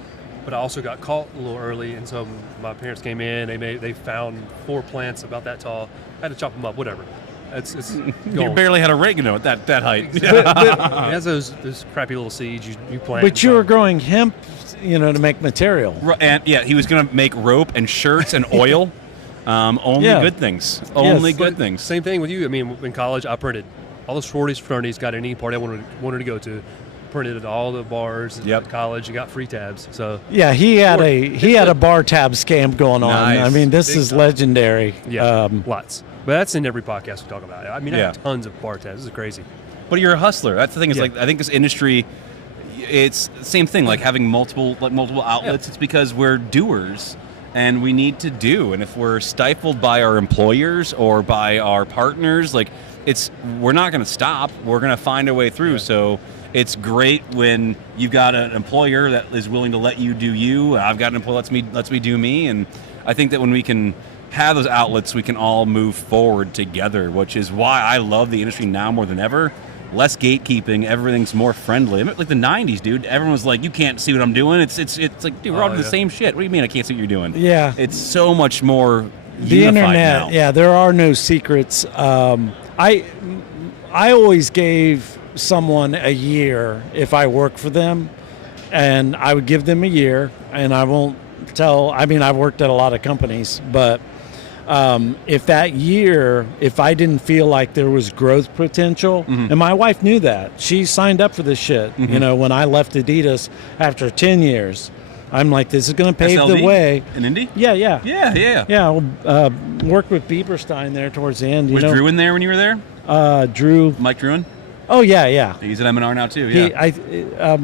but I also got caught a little early, and so my parents came in. They found 4 plants about that tall. I had to chop them up. Whatever. It's You going. barely had a oregano at that height. It has those crappy little seeds you plant. But you were growing hemp, to make material. And yeah, he was going to make rope and shirts and oil. Only Yeah. good things. Only Yes. good things. Same thing with you. I mean, in college, I printed all the sororities, fraternities, got any party I wanted to go to. Printed at all the bars at college and got free tabs. So Yeah, he had a bar tab scam going on. Nice. I mean, this Big is time. legendary. yeah, lots. But that's in every podcast we talk about. I mean, I have tons of bar tabs. This is crazy. But you're a hustler. That's the thing. Is Yeah. like I think this industry, it's the same thing. Like having multiple outlets. Yeah. It's because we're doers, and we need to do. And if we're stifled by our employers or by our partners, we're not going to stop. We're going to find a way through. Yeah. So it's great when you've got an employer that is willing to let you do you. I've got an employer that lets me do me. And I think that when we can have those outlets, we can all move forward together, which is why I love the industry now more than ever. Less gatekeeping, everything's more friendly. I mean, like the 90s, dude, everyone was like, you can't see what I'm doing. It's like, dude, we're all doing the same shit. What do you mean I can't see what you're doing? Yeah. It's so much more The unified internet, now. yeah, there are no secrets. I always gave someone a year if I worked for them, and I would give them a year, and I won't tell. I mean, I've worked at a lot of companies, but if that year, if I didn't feel like there was growth potential, and my wife knew that, she signed up for this shit. When I left Adidas after 10 years, I'm like, this is going to pave SLD? the way. In Indy? Yeah. Yeah. Worked with Bieberstein there towards the end. Was Drew in there when you were there? Drew. Mike Druin? Oh yeah. He's at M&R now too. Yeah.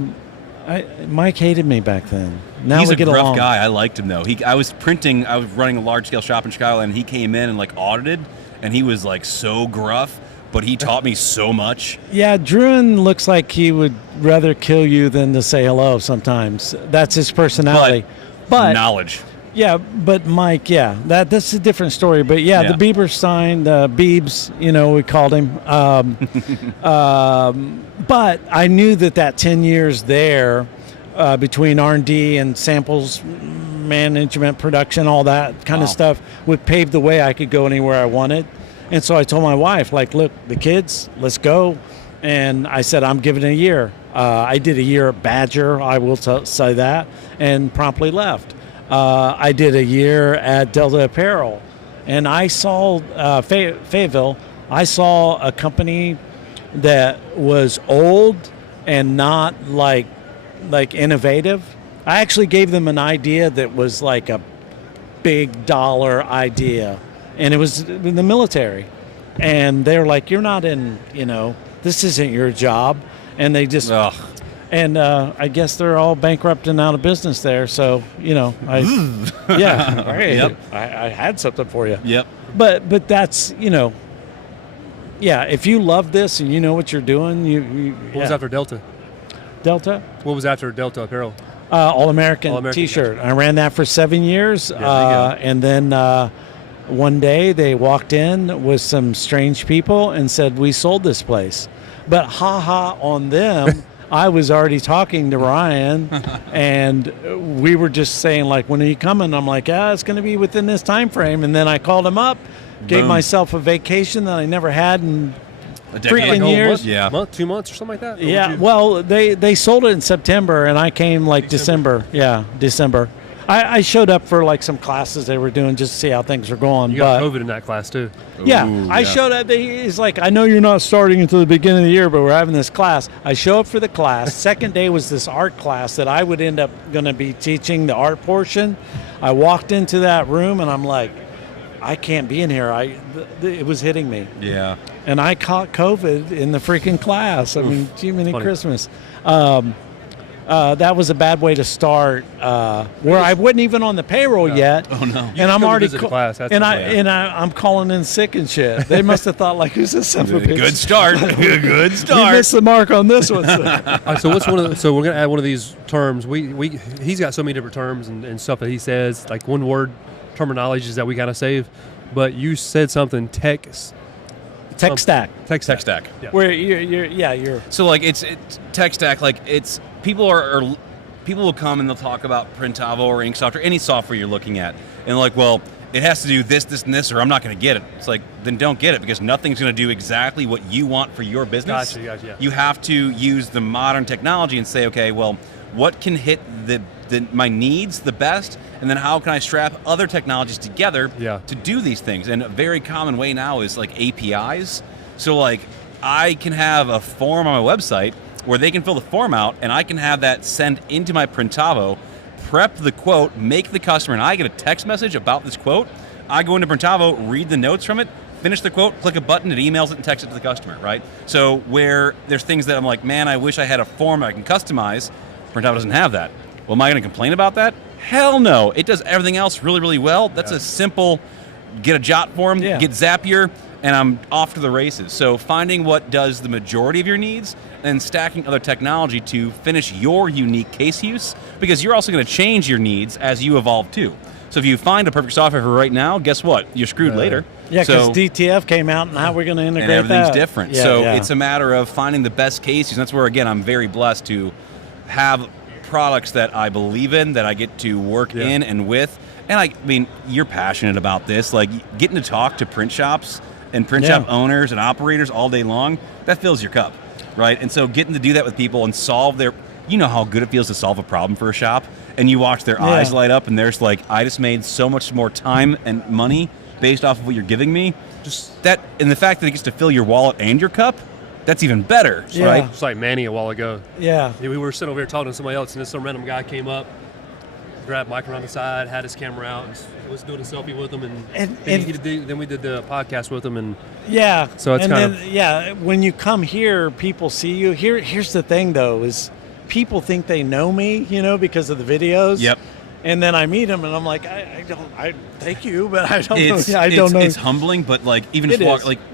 Mike hated me back then. Now He's we a get gruff along. guy. I liked him though. I was running a large scale shop in Chicago, and he came in and like audited, and he was like so gruff, but he taught me so much. Yeah, Druin looks like he would rather kill you than to say hello. Sometimes that's his personality. But knowledge. yeah, but Mike, that's a different story. But Yeah. the Bieberstein, the Biebs, we called him. But I knew that 10 years there, between R&D and samples management, production, all that kind of stuff, would pave the way I could go anywhere I wanted. And so I told my wife, like, look, the kids, let's go. And I said, I'm giving it a year. I did a year at Badger, I will say that, and promptly left. I did a year at Delta Apparel, and I saw Fayetteville. I saw a company that was old and not like innovative. I actually gave them an idea that was like a big dollar idea, and it was in the military. And they're like, "You're not in, this isn't your job." And they just. Ugh. And I guess they're all bankrupt and out of business there. So, right. Yep. I had something for you. Yep. But that's, if you love this and you know what you're doing, What was after Delta? Delta? What was after Delta Apparel? All-American All-American, T-shirt. I ran that for 7 years. there you go. And then one day they walked in with some strange people and said, we sold this place. But ha-ha on them. I was already talking to Ryan, and we were just saying, like, when are you coming? I'm like, it's going to be within this time frame. And then I called him up, gave Boom. myself a vacation that I never had in A decade. freaking years. Yeah. Month, 2 months or something like that? Or Yeah, would you- well, they sold it in September, and I came like December. Yeah, December. I showed up for like some classes they were doing just to see how things were going. You got but COVID in that class too. yeah, Ooh, I showed up. He's like, I know you're not starting until the beginning of the year, but we're having this class. I show up for the class. Second day was this art class that I would end up going to be teaching the art portion. I walked into that room and I'm like, I can't be in here. It was hitting me. Yeah. And I caught COVID in the freaking class. I mean, gee, many Funny. Christmas. That was a bad way to start. Where I wasn't even on the payroll yet. Oh no. And I'm already visit the class. That's and the I'm calling in sick and shit. They must have thought like, who's this son of a bitch? Good start. Good We start. missed the mark on this one. All right, so what's so we're gonna add one of these terms. He's got so many different terms and stuff that he says, like one word terminologies that we kind of save. But you said something tech stack. Tech stack. Yeah. Where you're. So like it's tech stack. Like it's people will come and they'll talk about Printavo or Inksoft or any software you're looking at, and like, well, it has to do this, this, and this, or I'm not going to get it. It's like, then don't get it, because nothing's going to do exactly what you want for your business. Gotcha, yeah. You have to use the modern technology and say, okay, well, what can hit my needs the best, and then how can I strap other technologies together to do these things? And a very common way now is like APIs. So like I can have a form on my website where they can fill the form out, and I can have that send into my Printavo, prep the quote, make the customer, and I get a text message about this quote. I go into Printavo, read the notes from it, finish the quote, click a button, it emails it and texts it to the customer, right? So where there's things that I'm like, man, I wish I had a form I can customize, Printavo doesn't have that. Well, am I going to complain about that? Hell no. It does everything else really, really well. That's a simple, get a jot form, get Zapier, and I'm off to the races. So finding what does the majority of your needs and stacking other technology to finish your unique case use, because you're also going to change your needs as you evolve too. So if you find a perfect software for right now, guess what? You're screwed later. Yeah, because DTF came out, and how we're going to integrate and everything's that. different. So it's a matter of finding the best case use. And that's where, again, I'm very blessed to have products that I believe in, that I get to work in and with. And I mean, you're passionate about this. Like getting to talk to print shops and print shop owners and operators all day long, that fills your cup, right? And so getting to do that with people and solve their, you know how good it feels to solve a problem for a shop, and you watch their eyes light up, and there's like, I just made so much more time and money based off of what you're giving me. Just that, and the fact that it gets to fill your wallet and your cup, that's even better, right? It's like Manny a while ago. Yeah. We were sitting over here talking to somebody else, and then some random guy came up, grabbed Mike around the side, had his camera out, and was doing a selfie with him, and then we did the podcast with him, and so it's when you come here, people see you. Here's the thing, though, is people think they know me, because of the videos. Yep. And then I meet them, and I'm like, I thank you, but I don't know. I don't know. It's humbling, but like even just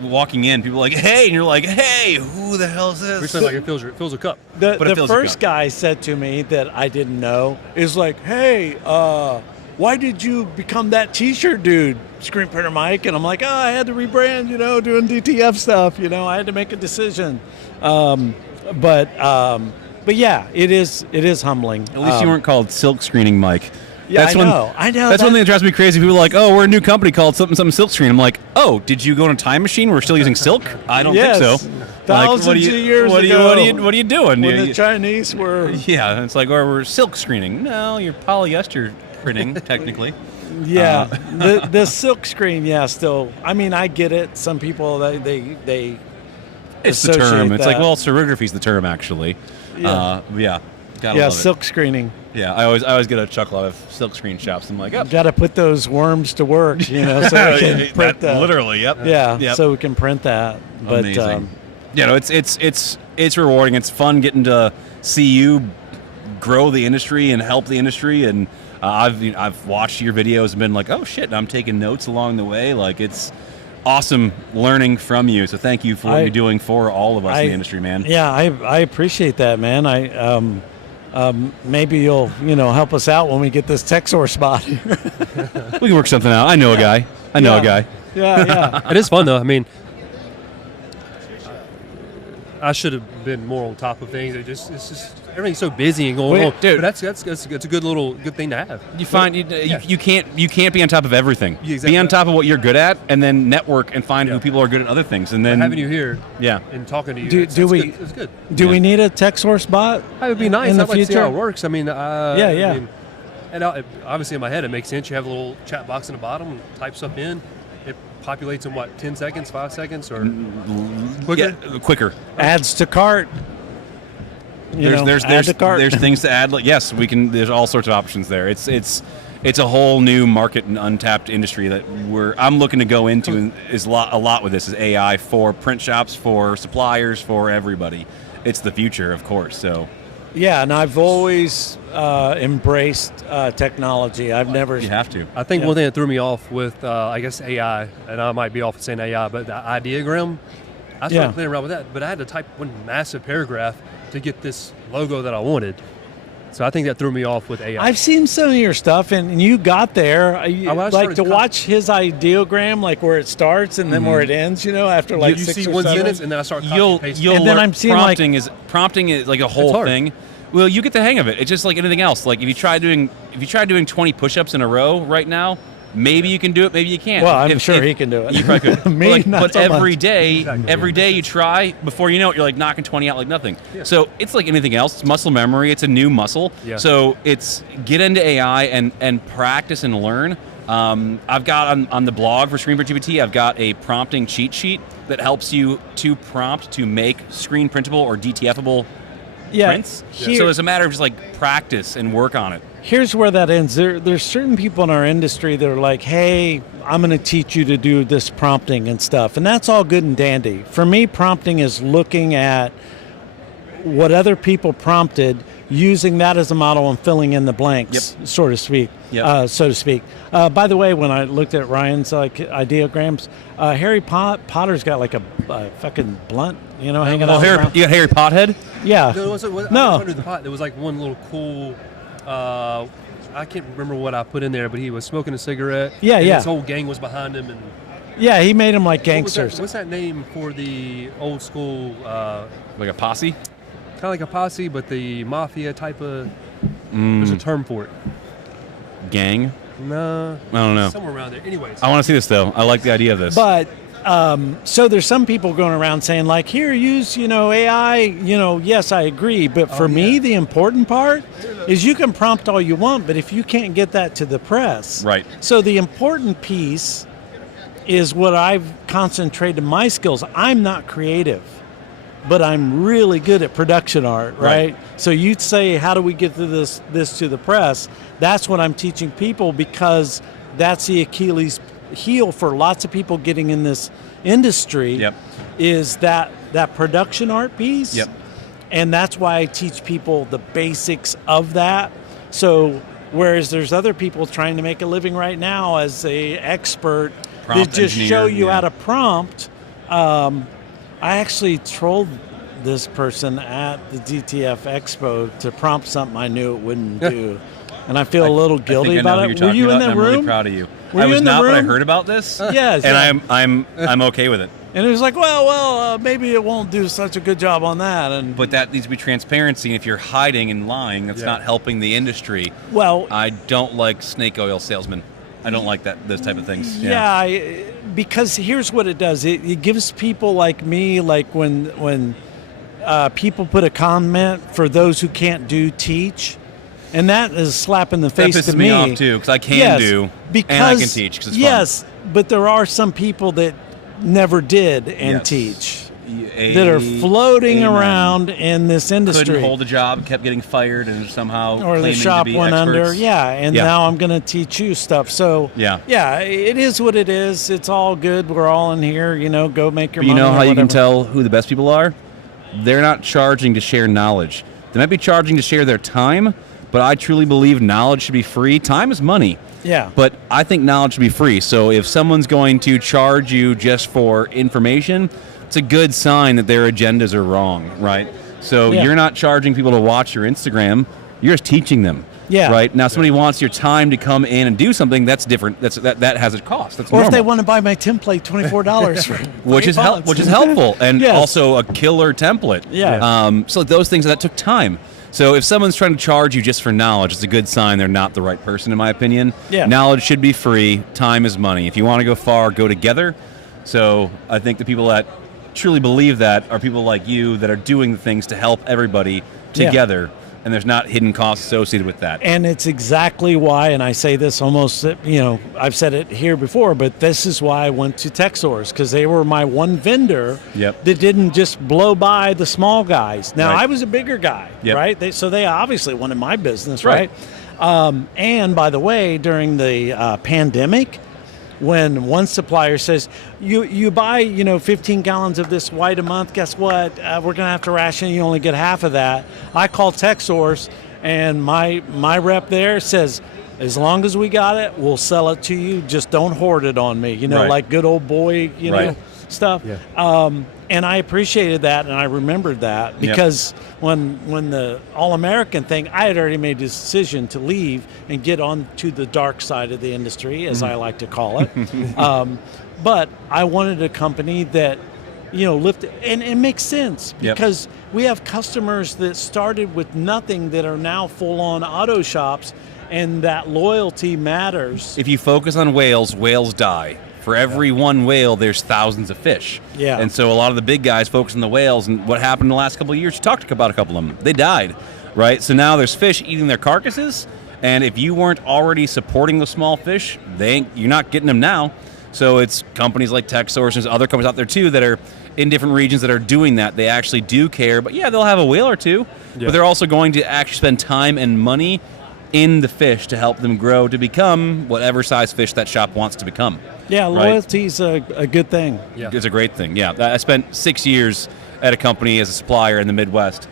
walking in, people are like, hey, and you're like, hey, who the hell is this? We're saying like it fills your cup. The first guy said to me that I didn't know is like, hey, why did you become that T-shirt dude, Screen Printer Mike? And I'm like, I had to rebrand, doing DTF stuff. I had to make a decision. But yeah, it is humbling. At least you weren't called Silk Screening Mike. Yeah, I know. That's one thing that drives me crazy. People are like, oh, we're a new company called something Silk Screen. I'm like, oh, did you go in a time machine? We're still using silk? I don't think so. Thousands of years ago. What are you doing? When the Chinese were... Yeah, it's like, or we're silk screening. No, you're polyester printing, technically. Yeah, the silk screen, still. I mean, I get it. Some people, they it's the term. It's like, well, serigraphy's the term, actually. Gotta love it. Silk screening. Yeah, I always get a chuckle out of silk screen shops. I'm like, oh. Got to put those worms to work, so we can print that. Literally, yep. Yeah, so we can print that. But, amazing. It's rewarding. It's fun getting to see you grow the industry and help the industry. And I've watched your videos and been like, oh shit, and I'm taking notes along the way. Like it's awesome learning from you. So thank you for what you're doing for all of us in the industry, man. Yeah, I appreciate that, man. Maybe you'll help us out when we get this Texsource spot here. We can work something out. I know a guy. I know a guy. Yeah. It is fun though. I mean, I should have been more on top of things. It's just everything's so busy and going on. Dude, but that's a good thing to have. You find you can't be on top of everything. Exactly. Be on top of what you're good at, and then network and find who people are good at other things. And then having you here, and talking to you, it's good. Do we need a Texsource bot? It would be nice. in the I'd like to see future? how it works. I mean, I mean, And obviously in my head it makes sense. You have a little chat box in the bottom, type stuff in. It populates in what, 10 seconds, 5 seconds, or quicker? Yeah, quicker. Adds to cart. There's things to add. Yes, we can. There's all sorts of options there. It's a whole new market and untapped industry that I'm looking to go into. And is a lot with this is AI for print shops, for suppliers, for everybody. It's the future, of course. So. Yeah, and I've always embraced technology. I've never. You have to. I think one thing that threw me off with, I guess, AI, and I might be off saying AI, but the ideogram, I started playing around with that, but I had to type one massive paragraph to get this logo that I wanted. So I think that threw me off with AI. I've seen some of your stuff, and you got there. Like to watch his ideogram, like where it starts and then where it ends. After like you 6 see or one 7. sentence, and then I start copying and pasting. And then I'm seeing prompting is like a whole thing. Well, you get the hang of it. It's just like anything else. Like if you try doing 20 push-ups in a row right now, maybe you can do it, maybe you can't. Well, I'm sure he can do it. You probably could. Not but so every much. day, every day you try, before you know it, you're like knocking 20 out like nothing. Yeah. So it's like anything else. It's muscle memory. It's a new muscle. Yeah. So it's get into AI and practice and learn. I've got on the blog for ScreenPrintGPT, I've got a prompting cheat sheet that helps you to prompt to make screen printable or DTFable prints. So it's a matter of just like practice and work on it. Here's where that ends. There's certain people in our industry that are like, hey, I'm going to teach you to do this prompting and stuff. And that's all good and dandy. For me, prompting is looking at what other people prompted, using that as a model and filling in the blanks, so to speak. By the way, when I looked at Ryan's ideograms, Harry Potter's got like a fucking blunt, hanging out. You got Harry Pothead? Yeah. No. Under the pot, there was like one little cool. I can't remember what I put in there, but he was smoking a cigarette. Yeah. His whole gang was behind him, and he made them like gangsters. What's that name for the old school? Like a posse? Kind of like a posse, but the mafia type of. There's a term for it. Gang? No. I don't know. Somewhere around there. Anyways. I want to see this though. I like the idea of this. But so there's some people going around saying like, here, use AI. Yes, I agree. But for me, the important part is you can prompt all you want, but if you can't get that to the press, right. So the important piece is what I've concentrated my skills. I'm not creative, but I'm really good at production art, right? So you'd say, how do we get to this to the press? That's what I'm teaching people, because that's the Achilles heel for lots of people getting in this industry. Is that production art piece. And that's why I teach people the basics of that. So whereas there's other people trying to make a living right now as a expert that just show you how to prompt. I actually trolled this person at the DTF Expo to prompt something I knew it wouldn't do. And I feel a little guilty about it. Were you in that room? I'm really proud of you. Were I you was in the not, room? but I heard about this. Yes. And I'm okay with it. And it was like, well, maybe it won't do such a good job on that. But that needs to be transparency. And if you're hiding and lying, that's not helping the industry. Well, I don't like snake oil salesmen. I don't like those type of things. Because here's what it does. It gives people like me, like when people put a comment for those who can't teach. And that is a slap in the face to me. That pisses me off too, because I can do, and I can teach, because it's fun. But there are some people that never did and teach that are floating around in this industry. Couldn't hold a job, kept getting fired, and somehow or the shop went under. And now I'm going to teach you stuff. So it is what it is. It's all good. We're all in here. Go make your money. You know how you can tell who the best people are? They're not charging to share knowledge. They might be charging to share their time. But I truly believe knowledge should be free. Time is money. Yeah. But I think knowledge should be free. So if someone's going to charge you just for information, it's a good sign that their agendas are wrong, right? So you're not charging people to watch your Instagram. You're just teaching them. Yeah. Right? Now, somebody wants your time to come in and do something, that's different. That has a cost. That's or normal. If they want to buy my template, $24 for which is helpful. And also a killer template. Yeah. So those things, that took time. So if someone's trying to charge you just for knowledge, it's a good sign they're not the right person, in my opinion. Yeah. Knowledge should be free. Time is money. If you want to go far, go together. So I think the people that truly believe that are people like you that are doing the things to help everybody together. and there's not hidden costs associated with that. And it's exactly why, and I say this almost, I've said it here before, but this is why I went to Texsource, because they were my one vendor Yep. that didn't just blow by the small guys. Now, Right. I was a bigger guy, Yep. right? So they obviously wanted my business, Right. right? And by the way, during the pandemic, when one supplier says, you buy 15 gallons of this white a month, guess what? We're going to have to ration. You only get half of that. I call Texsource, and my rep there says, as long as we got it, we'll sell it to you. Just don't hoard it on me. Right. Like good old boy, Right. stuff. Yeah. And I appreciated that, and I remembered that because when the All-American thing, I had already made a decision to leave and get on to the dark side of the industry, as I like to call it. But I wanted a company that, lifted, and it makes sense because we have customers that started with nothing that are now full-on auto shops, and that loyalty matters. If you focus on whales, whales die. For every one whale, there's thousands of fish. Yeah. And so a lot of the big guys focus on the whales, and what happened in the last couple of years, you talked about a couple of them. They died, right? So now there's fish eating their carcasses, and if you weren't already supporting the small fish, you're not getting them now. So it's companies like Texsource and other companies out there too that are in different regions that are doing that. They actually do care, but they'll have a whale or two, but they're also going to actually spend time and money in the fish to help them grow to become whatever size fish that shop wants to become. Yeah, right? loyalty's a good thing. Yeah. It's a great thing. Yeah, I spent 6 years at a company as a supplier in the Midwest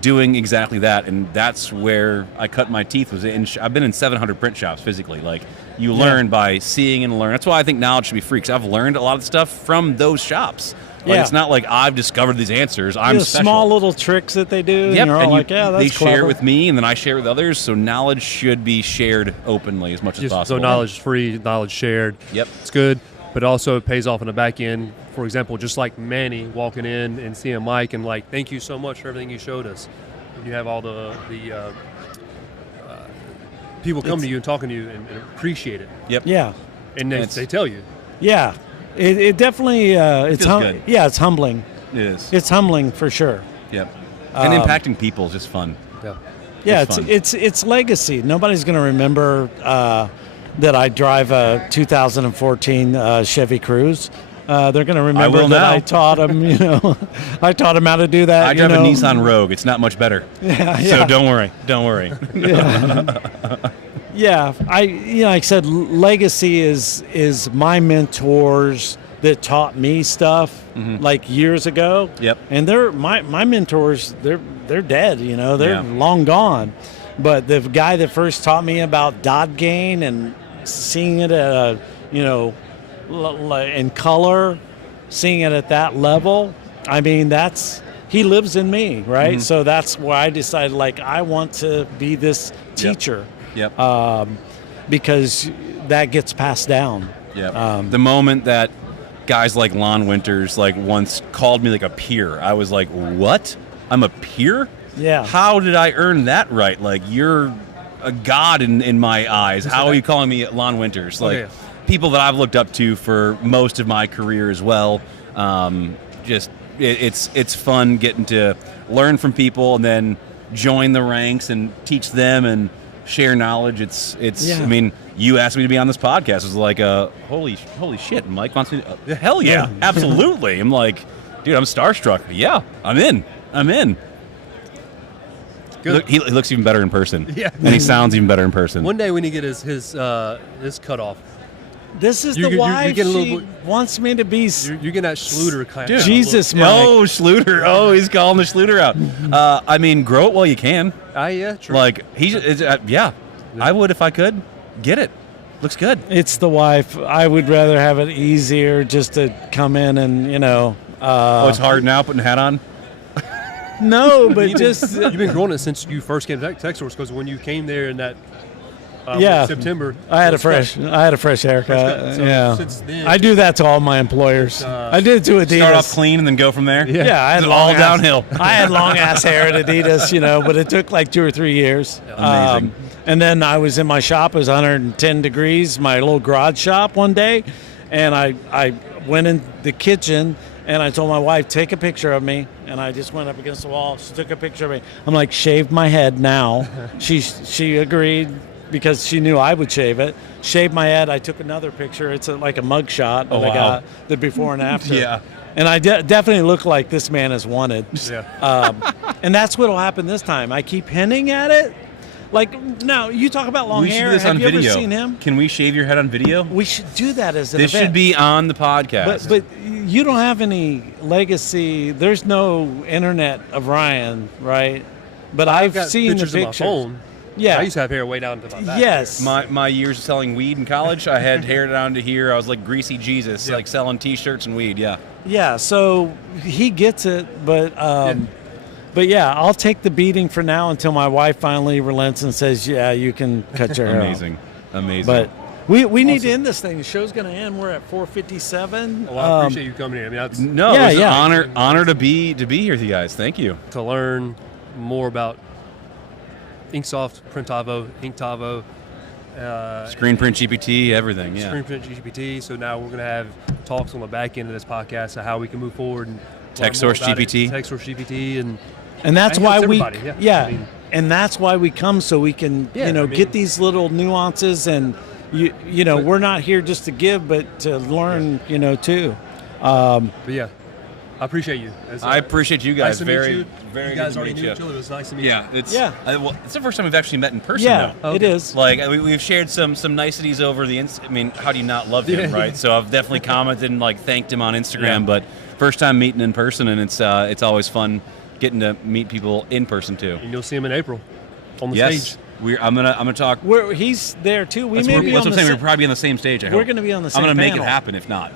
doing exactly that, and that's where I cut my teeth. I've been in 700 print shops physically. Like, you learn by seeing and learn. That's why I think knowledge should be free, because I've learned a lot of stuff from those shops. Like, it's not like I've discovered these answers. I'm special. Small little tricks that they do, and you're all like, that's they clever. share it with me, and then I share it with others, so knowledge should be shared openly as much as possible. So knowledge is free, knowledge shared. Yep. It's good, but also it pays off on the back end. For example, just like Manny walking in and seeing Mike and like, thank you so much for everything you showed us. And you have all the people come to you and talking to you and appreciate it. Yep. Yeah. And they tell you. Yeah. It definitely it's feels good. Yeah, it's humbling. It is. It's humbling for sure. Yep. And impacting people is just fun. Yeah. Yeah, It's fun. it's legacy. Nobody's going to remember that I drive a 2014 Chevy Cruise. They're going to remember will that now. I taught them. I taught them how to do that. I drive a Nissan Rogue. It's not much better. Yeah. So don't worry. Don't worry. Yeah, like I said, legacy is my mentors that taught me stuff like years ago. Yep. And they're my mentors. They're dead. They're long gone. But the guy that first taught me about dot gain and seeing it at in color, seeing it at that level, I mean, he lives in me, right? So that's why I decided, I want to be this teacher. Yep. Because that gets passed down. Yep. The moment that guys like Lon Winters once called me a peer, I was like, what? I'm a peer? Yeah. How did I earn that right? You're a god in my eyes. How are you calling me Lon Winters? People that I've looked up to for most of my career as well. It's fun getting to learn from people and then join the ranks and teach them and share knowledge. I mean, you asked me to be on this podcast. It was like, holy shit, Mike wants me to, hell yeah, absolutely. I'm like, dude, I'm starstruck. Yeah, I'm in. Good. He looks even better in person. Yeah. And he sounds even better in person. One day we need to get his cut off. This is You're the wife. getting a She little wants me to be. You're getting that Schluter kind Dude. of. Jesus, Mike. Oh, Schluter. Oh, he's calling the Schluter out. I mean, grow it while you can. Yeah, true. I would if I could. Get it. Looks good. It's the wife. I would rather have it easier just to come in and, It's hard now putting a hat on? No, but just. You've been growing it since you first came to Texsource, because when you came there in that September, I had a fresh haircut. So since then, I do that to all my employers. I did it to Adidas. Start off clean and then go from there? Yeah, I had all downhill. I had long ass hair at Adidas, but it took 2 or 3 years. Amazing. And then I was in my shop. It was 110 degrees, my little garage shop one day, and I went in the kitchen and I told my wife, take a picture of me and I just went up against the wall. She took a picture of me. I'm like, shave my head now. She agreed because she knew I would shave it. Shaved my head. I took another picture. It's like a mug shot that I got, the before and after. Yeah. And I definitely look like this man is wanted. Yeah. And that's what will happen this time. I keep hinting at it. Like, now, you talk about long We should hair. do this Have on you video. ever seen him? Can we shave your head on video? We should do that as an This event. should be on the podcast. But you don't have any legacy. There's no internet of Ryan, right? But I've got seen the pictures on my pictures. phone. Yeah. I used to have hair way down to my back. Yes. My years of selling weed in college, I had hair down to here. I was like greasy Jesus, Yeah. like selling T-shirts and weed. Yeah. Yeah. So he gets it, but yeah, I'll take the beating for now until my wife finally relents and says, "Yeah, you can cut your hair." Amazing. Amazing. But we need to end this thing. The show's going to end. We're at 4:57. Well, I appreciate you coming in. I mean, that's no, Yeah, it was yeah. an honor to be here with you guys. Thank you. to learn more about Inksoft, Inktavo, ScreenPrintGPT, everything. Yeah. ScreenPrintGPT. So now we're going to have talks on the back end of this podcast of how we can move forward and Texsource GPT. Texsource GPT, And that's I think why it's we, everybody, yeah. I mean- and that's why we come, so we can, get these little nuances, and we're not here just to give, but to learn, too. but yeah, I appreciate you. I appreciate you guys. Nice to very, meet you. very You guys good to already meet knew you. each other. It was nice to meet you. Yeah, it's Yeah. it's the first time we've actually met in person. Yeah, though. it is. Like we've shared some niceties over the. I mean, how do you not love him, right? So I've definitely commented and like thanked him on Instagram. Yeah. But first time meeting in person, and it's always fun getting to meet people in person too. And you'll see him in April on the Yes, stage. I'm gonna talk. He's there too. We That's may what, be that's on what the I'm saying. sa- We're probably on the same stage. I We're hope. gonna be on the I'm same gonna make panel. it happen. If not,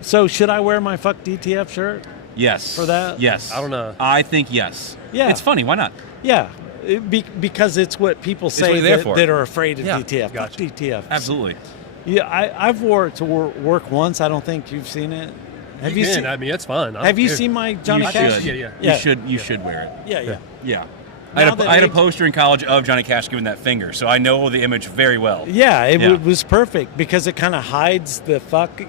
So should I wear my fuck DTF shirt? yes. For that? Yes. I don't know. I think yes. Yeah. It's funny. Why not? Yeah, because it's what people what say you're there for. that are afraid of Yeah. DTF. Fuck Gotcha. DTF. Absolutely. Yeah, I've wore it to work once. I don't think you've seen it. Have you can. seen? I mean, that's fine. Have you seen my Johnny You Cash? should. Yeah. Yeah. You should wear it. Yeah, yeah. Yeah. Now I that had a age- poster in college of Johnny Cash giving that finger, so I know the image very well. Yeah, it Yeah. was perfect because it kind of hides the fuck,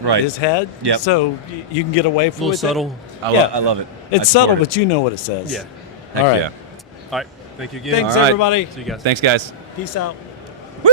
Right. his head. Yep. So you can get away A from little it. subtle. I love it. It's subtle, but you know what it says. Yeah. Heck All right. yeah. All right. Thank you again. Thanks, All right. everybody. See you guys. Thanks, guys. Peace out. Woo!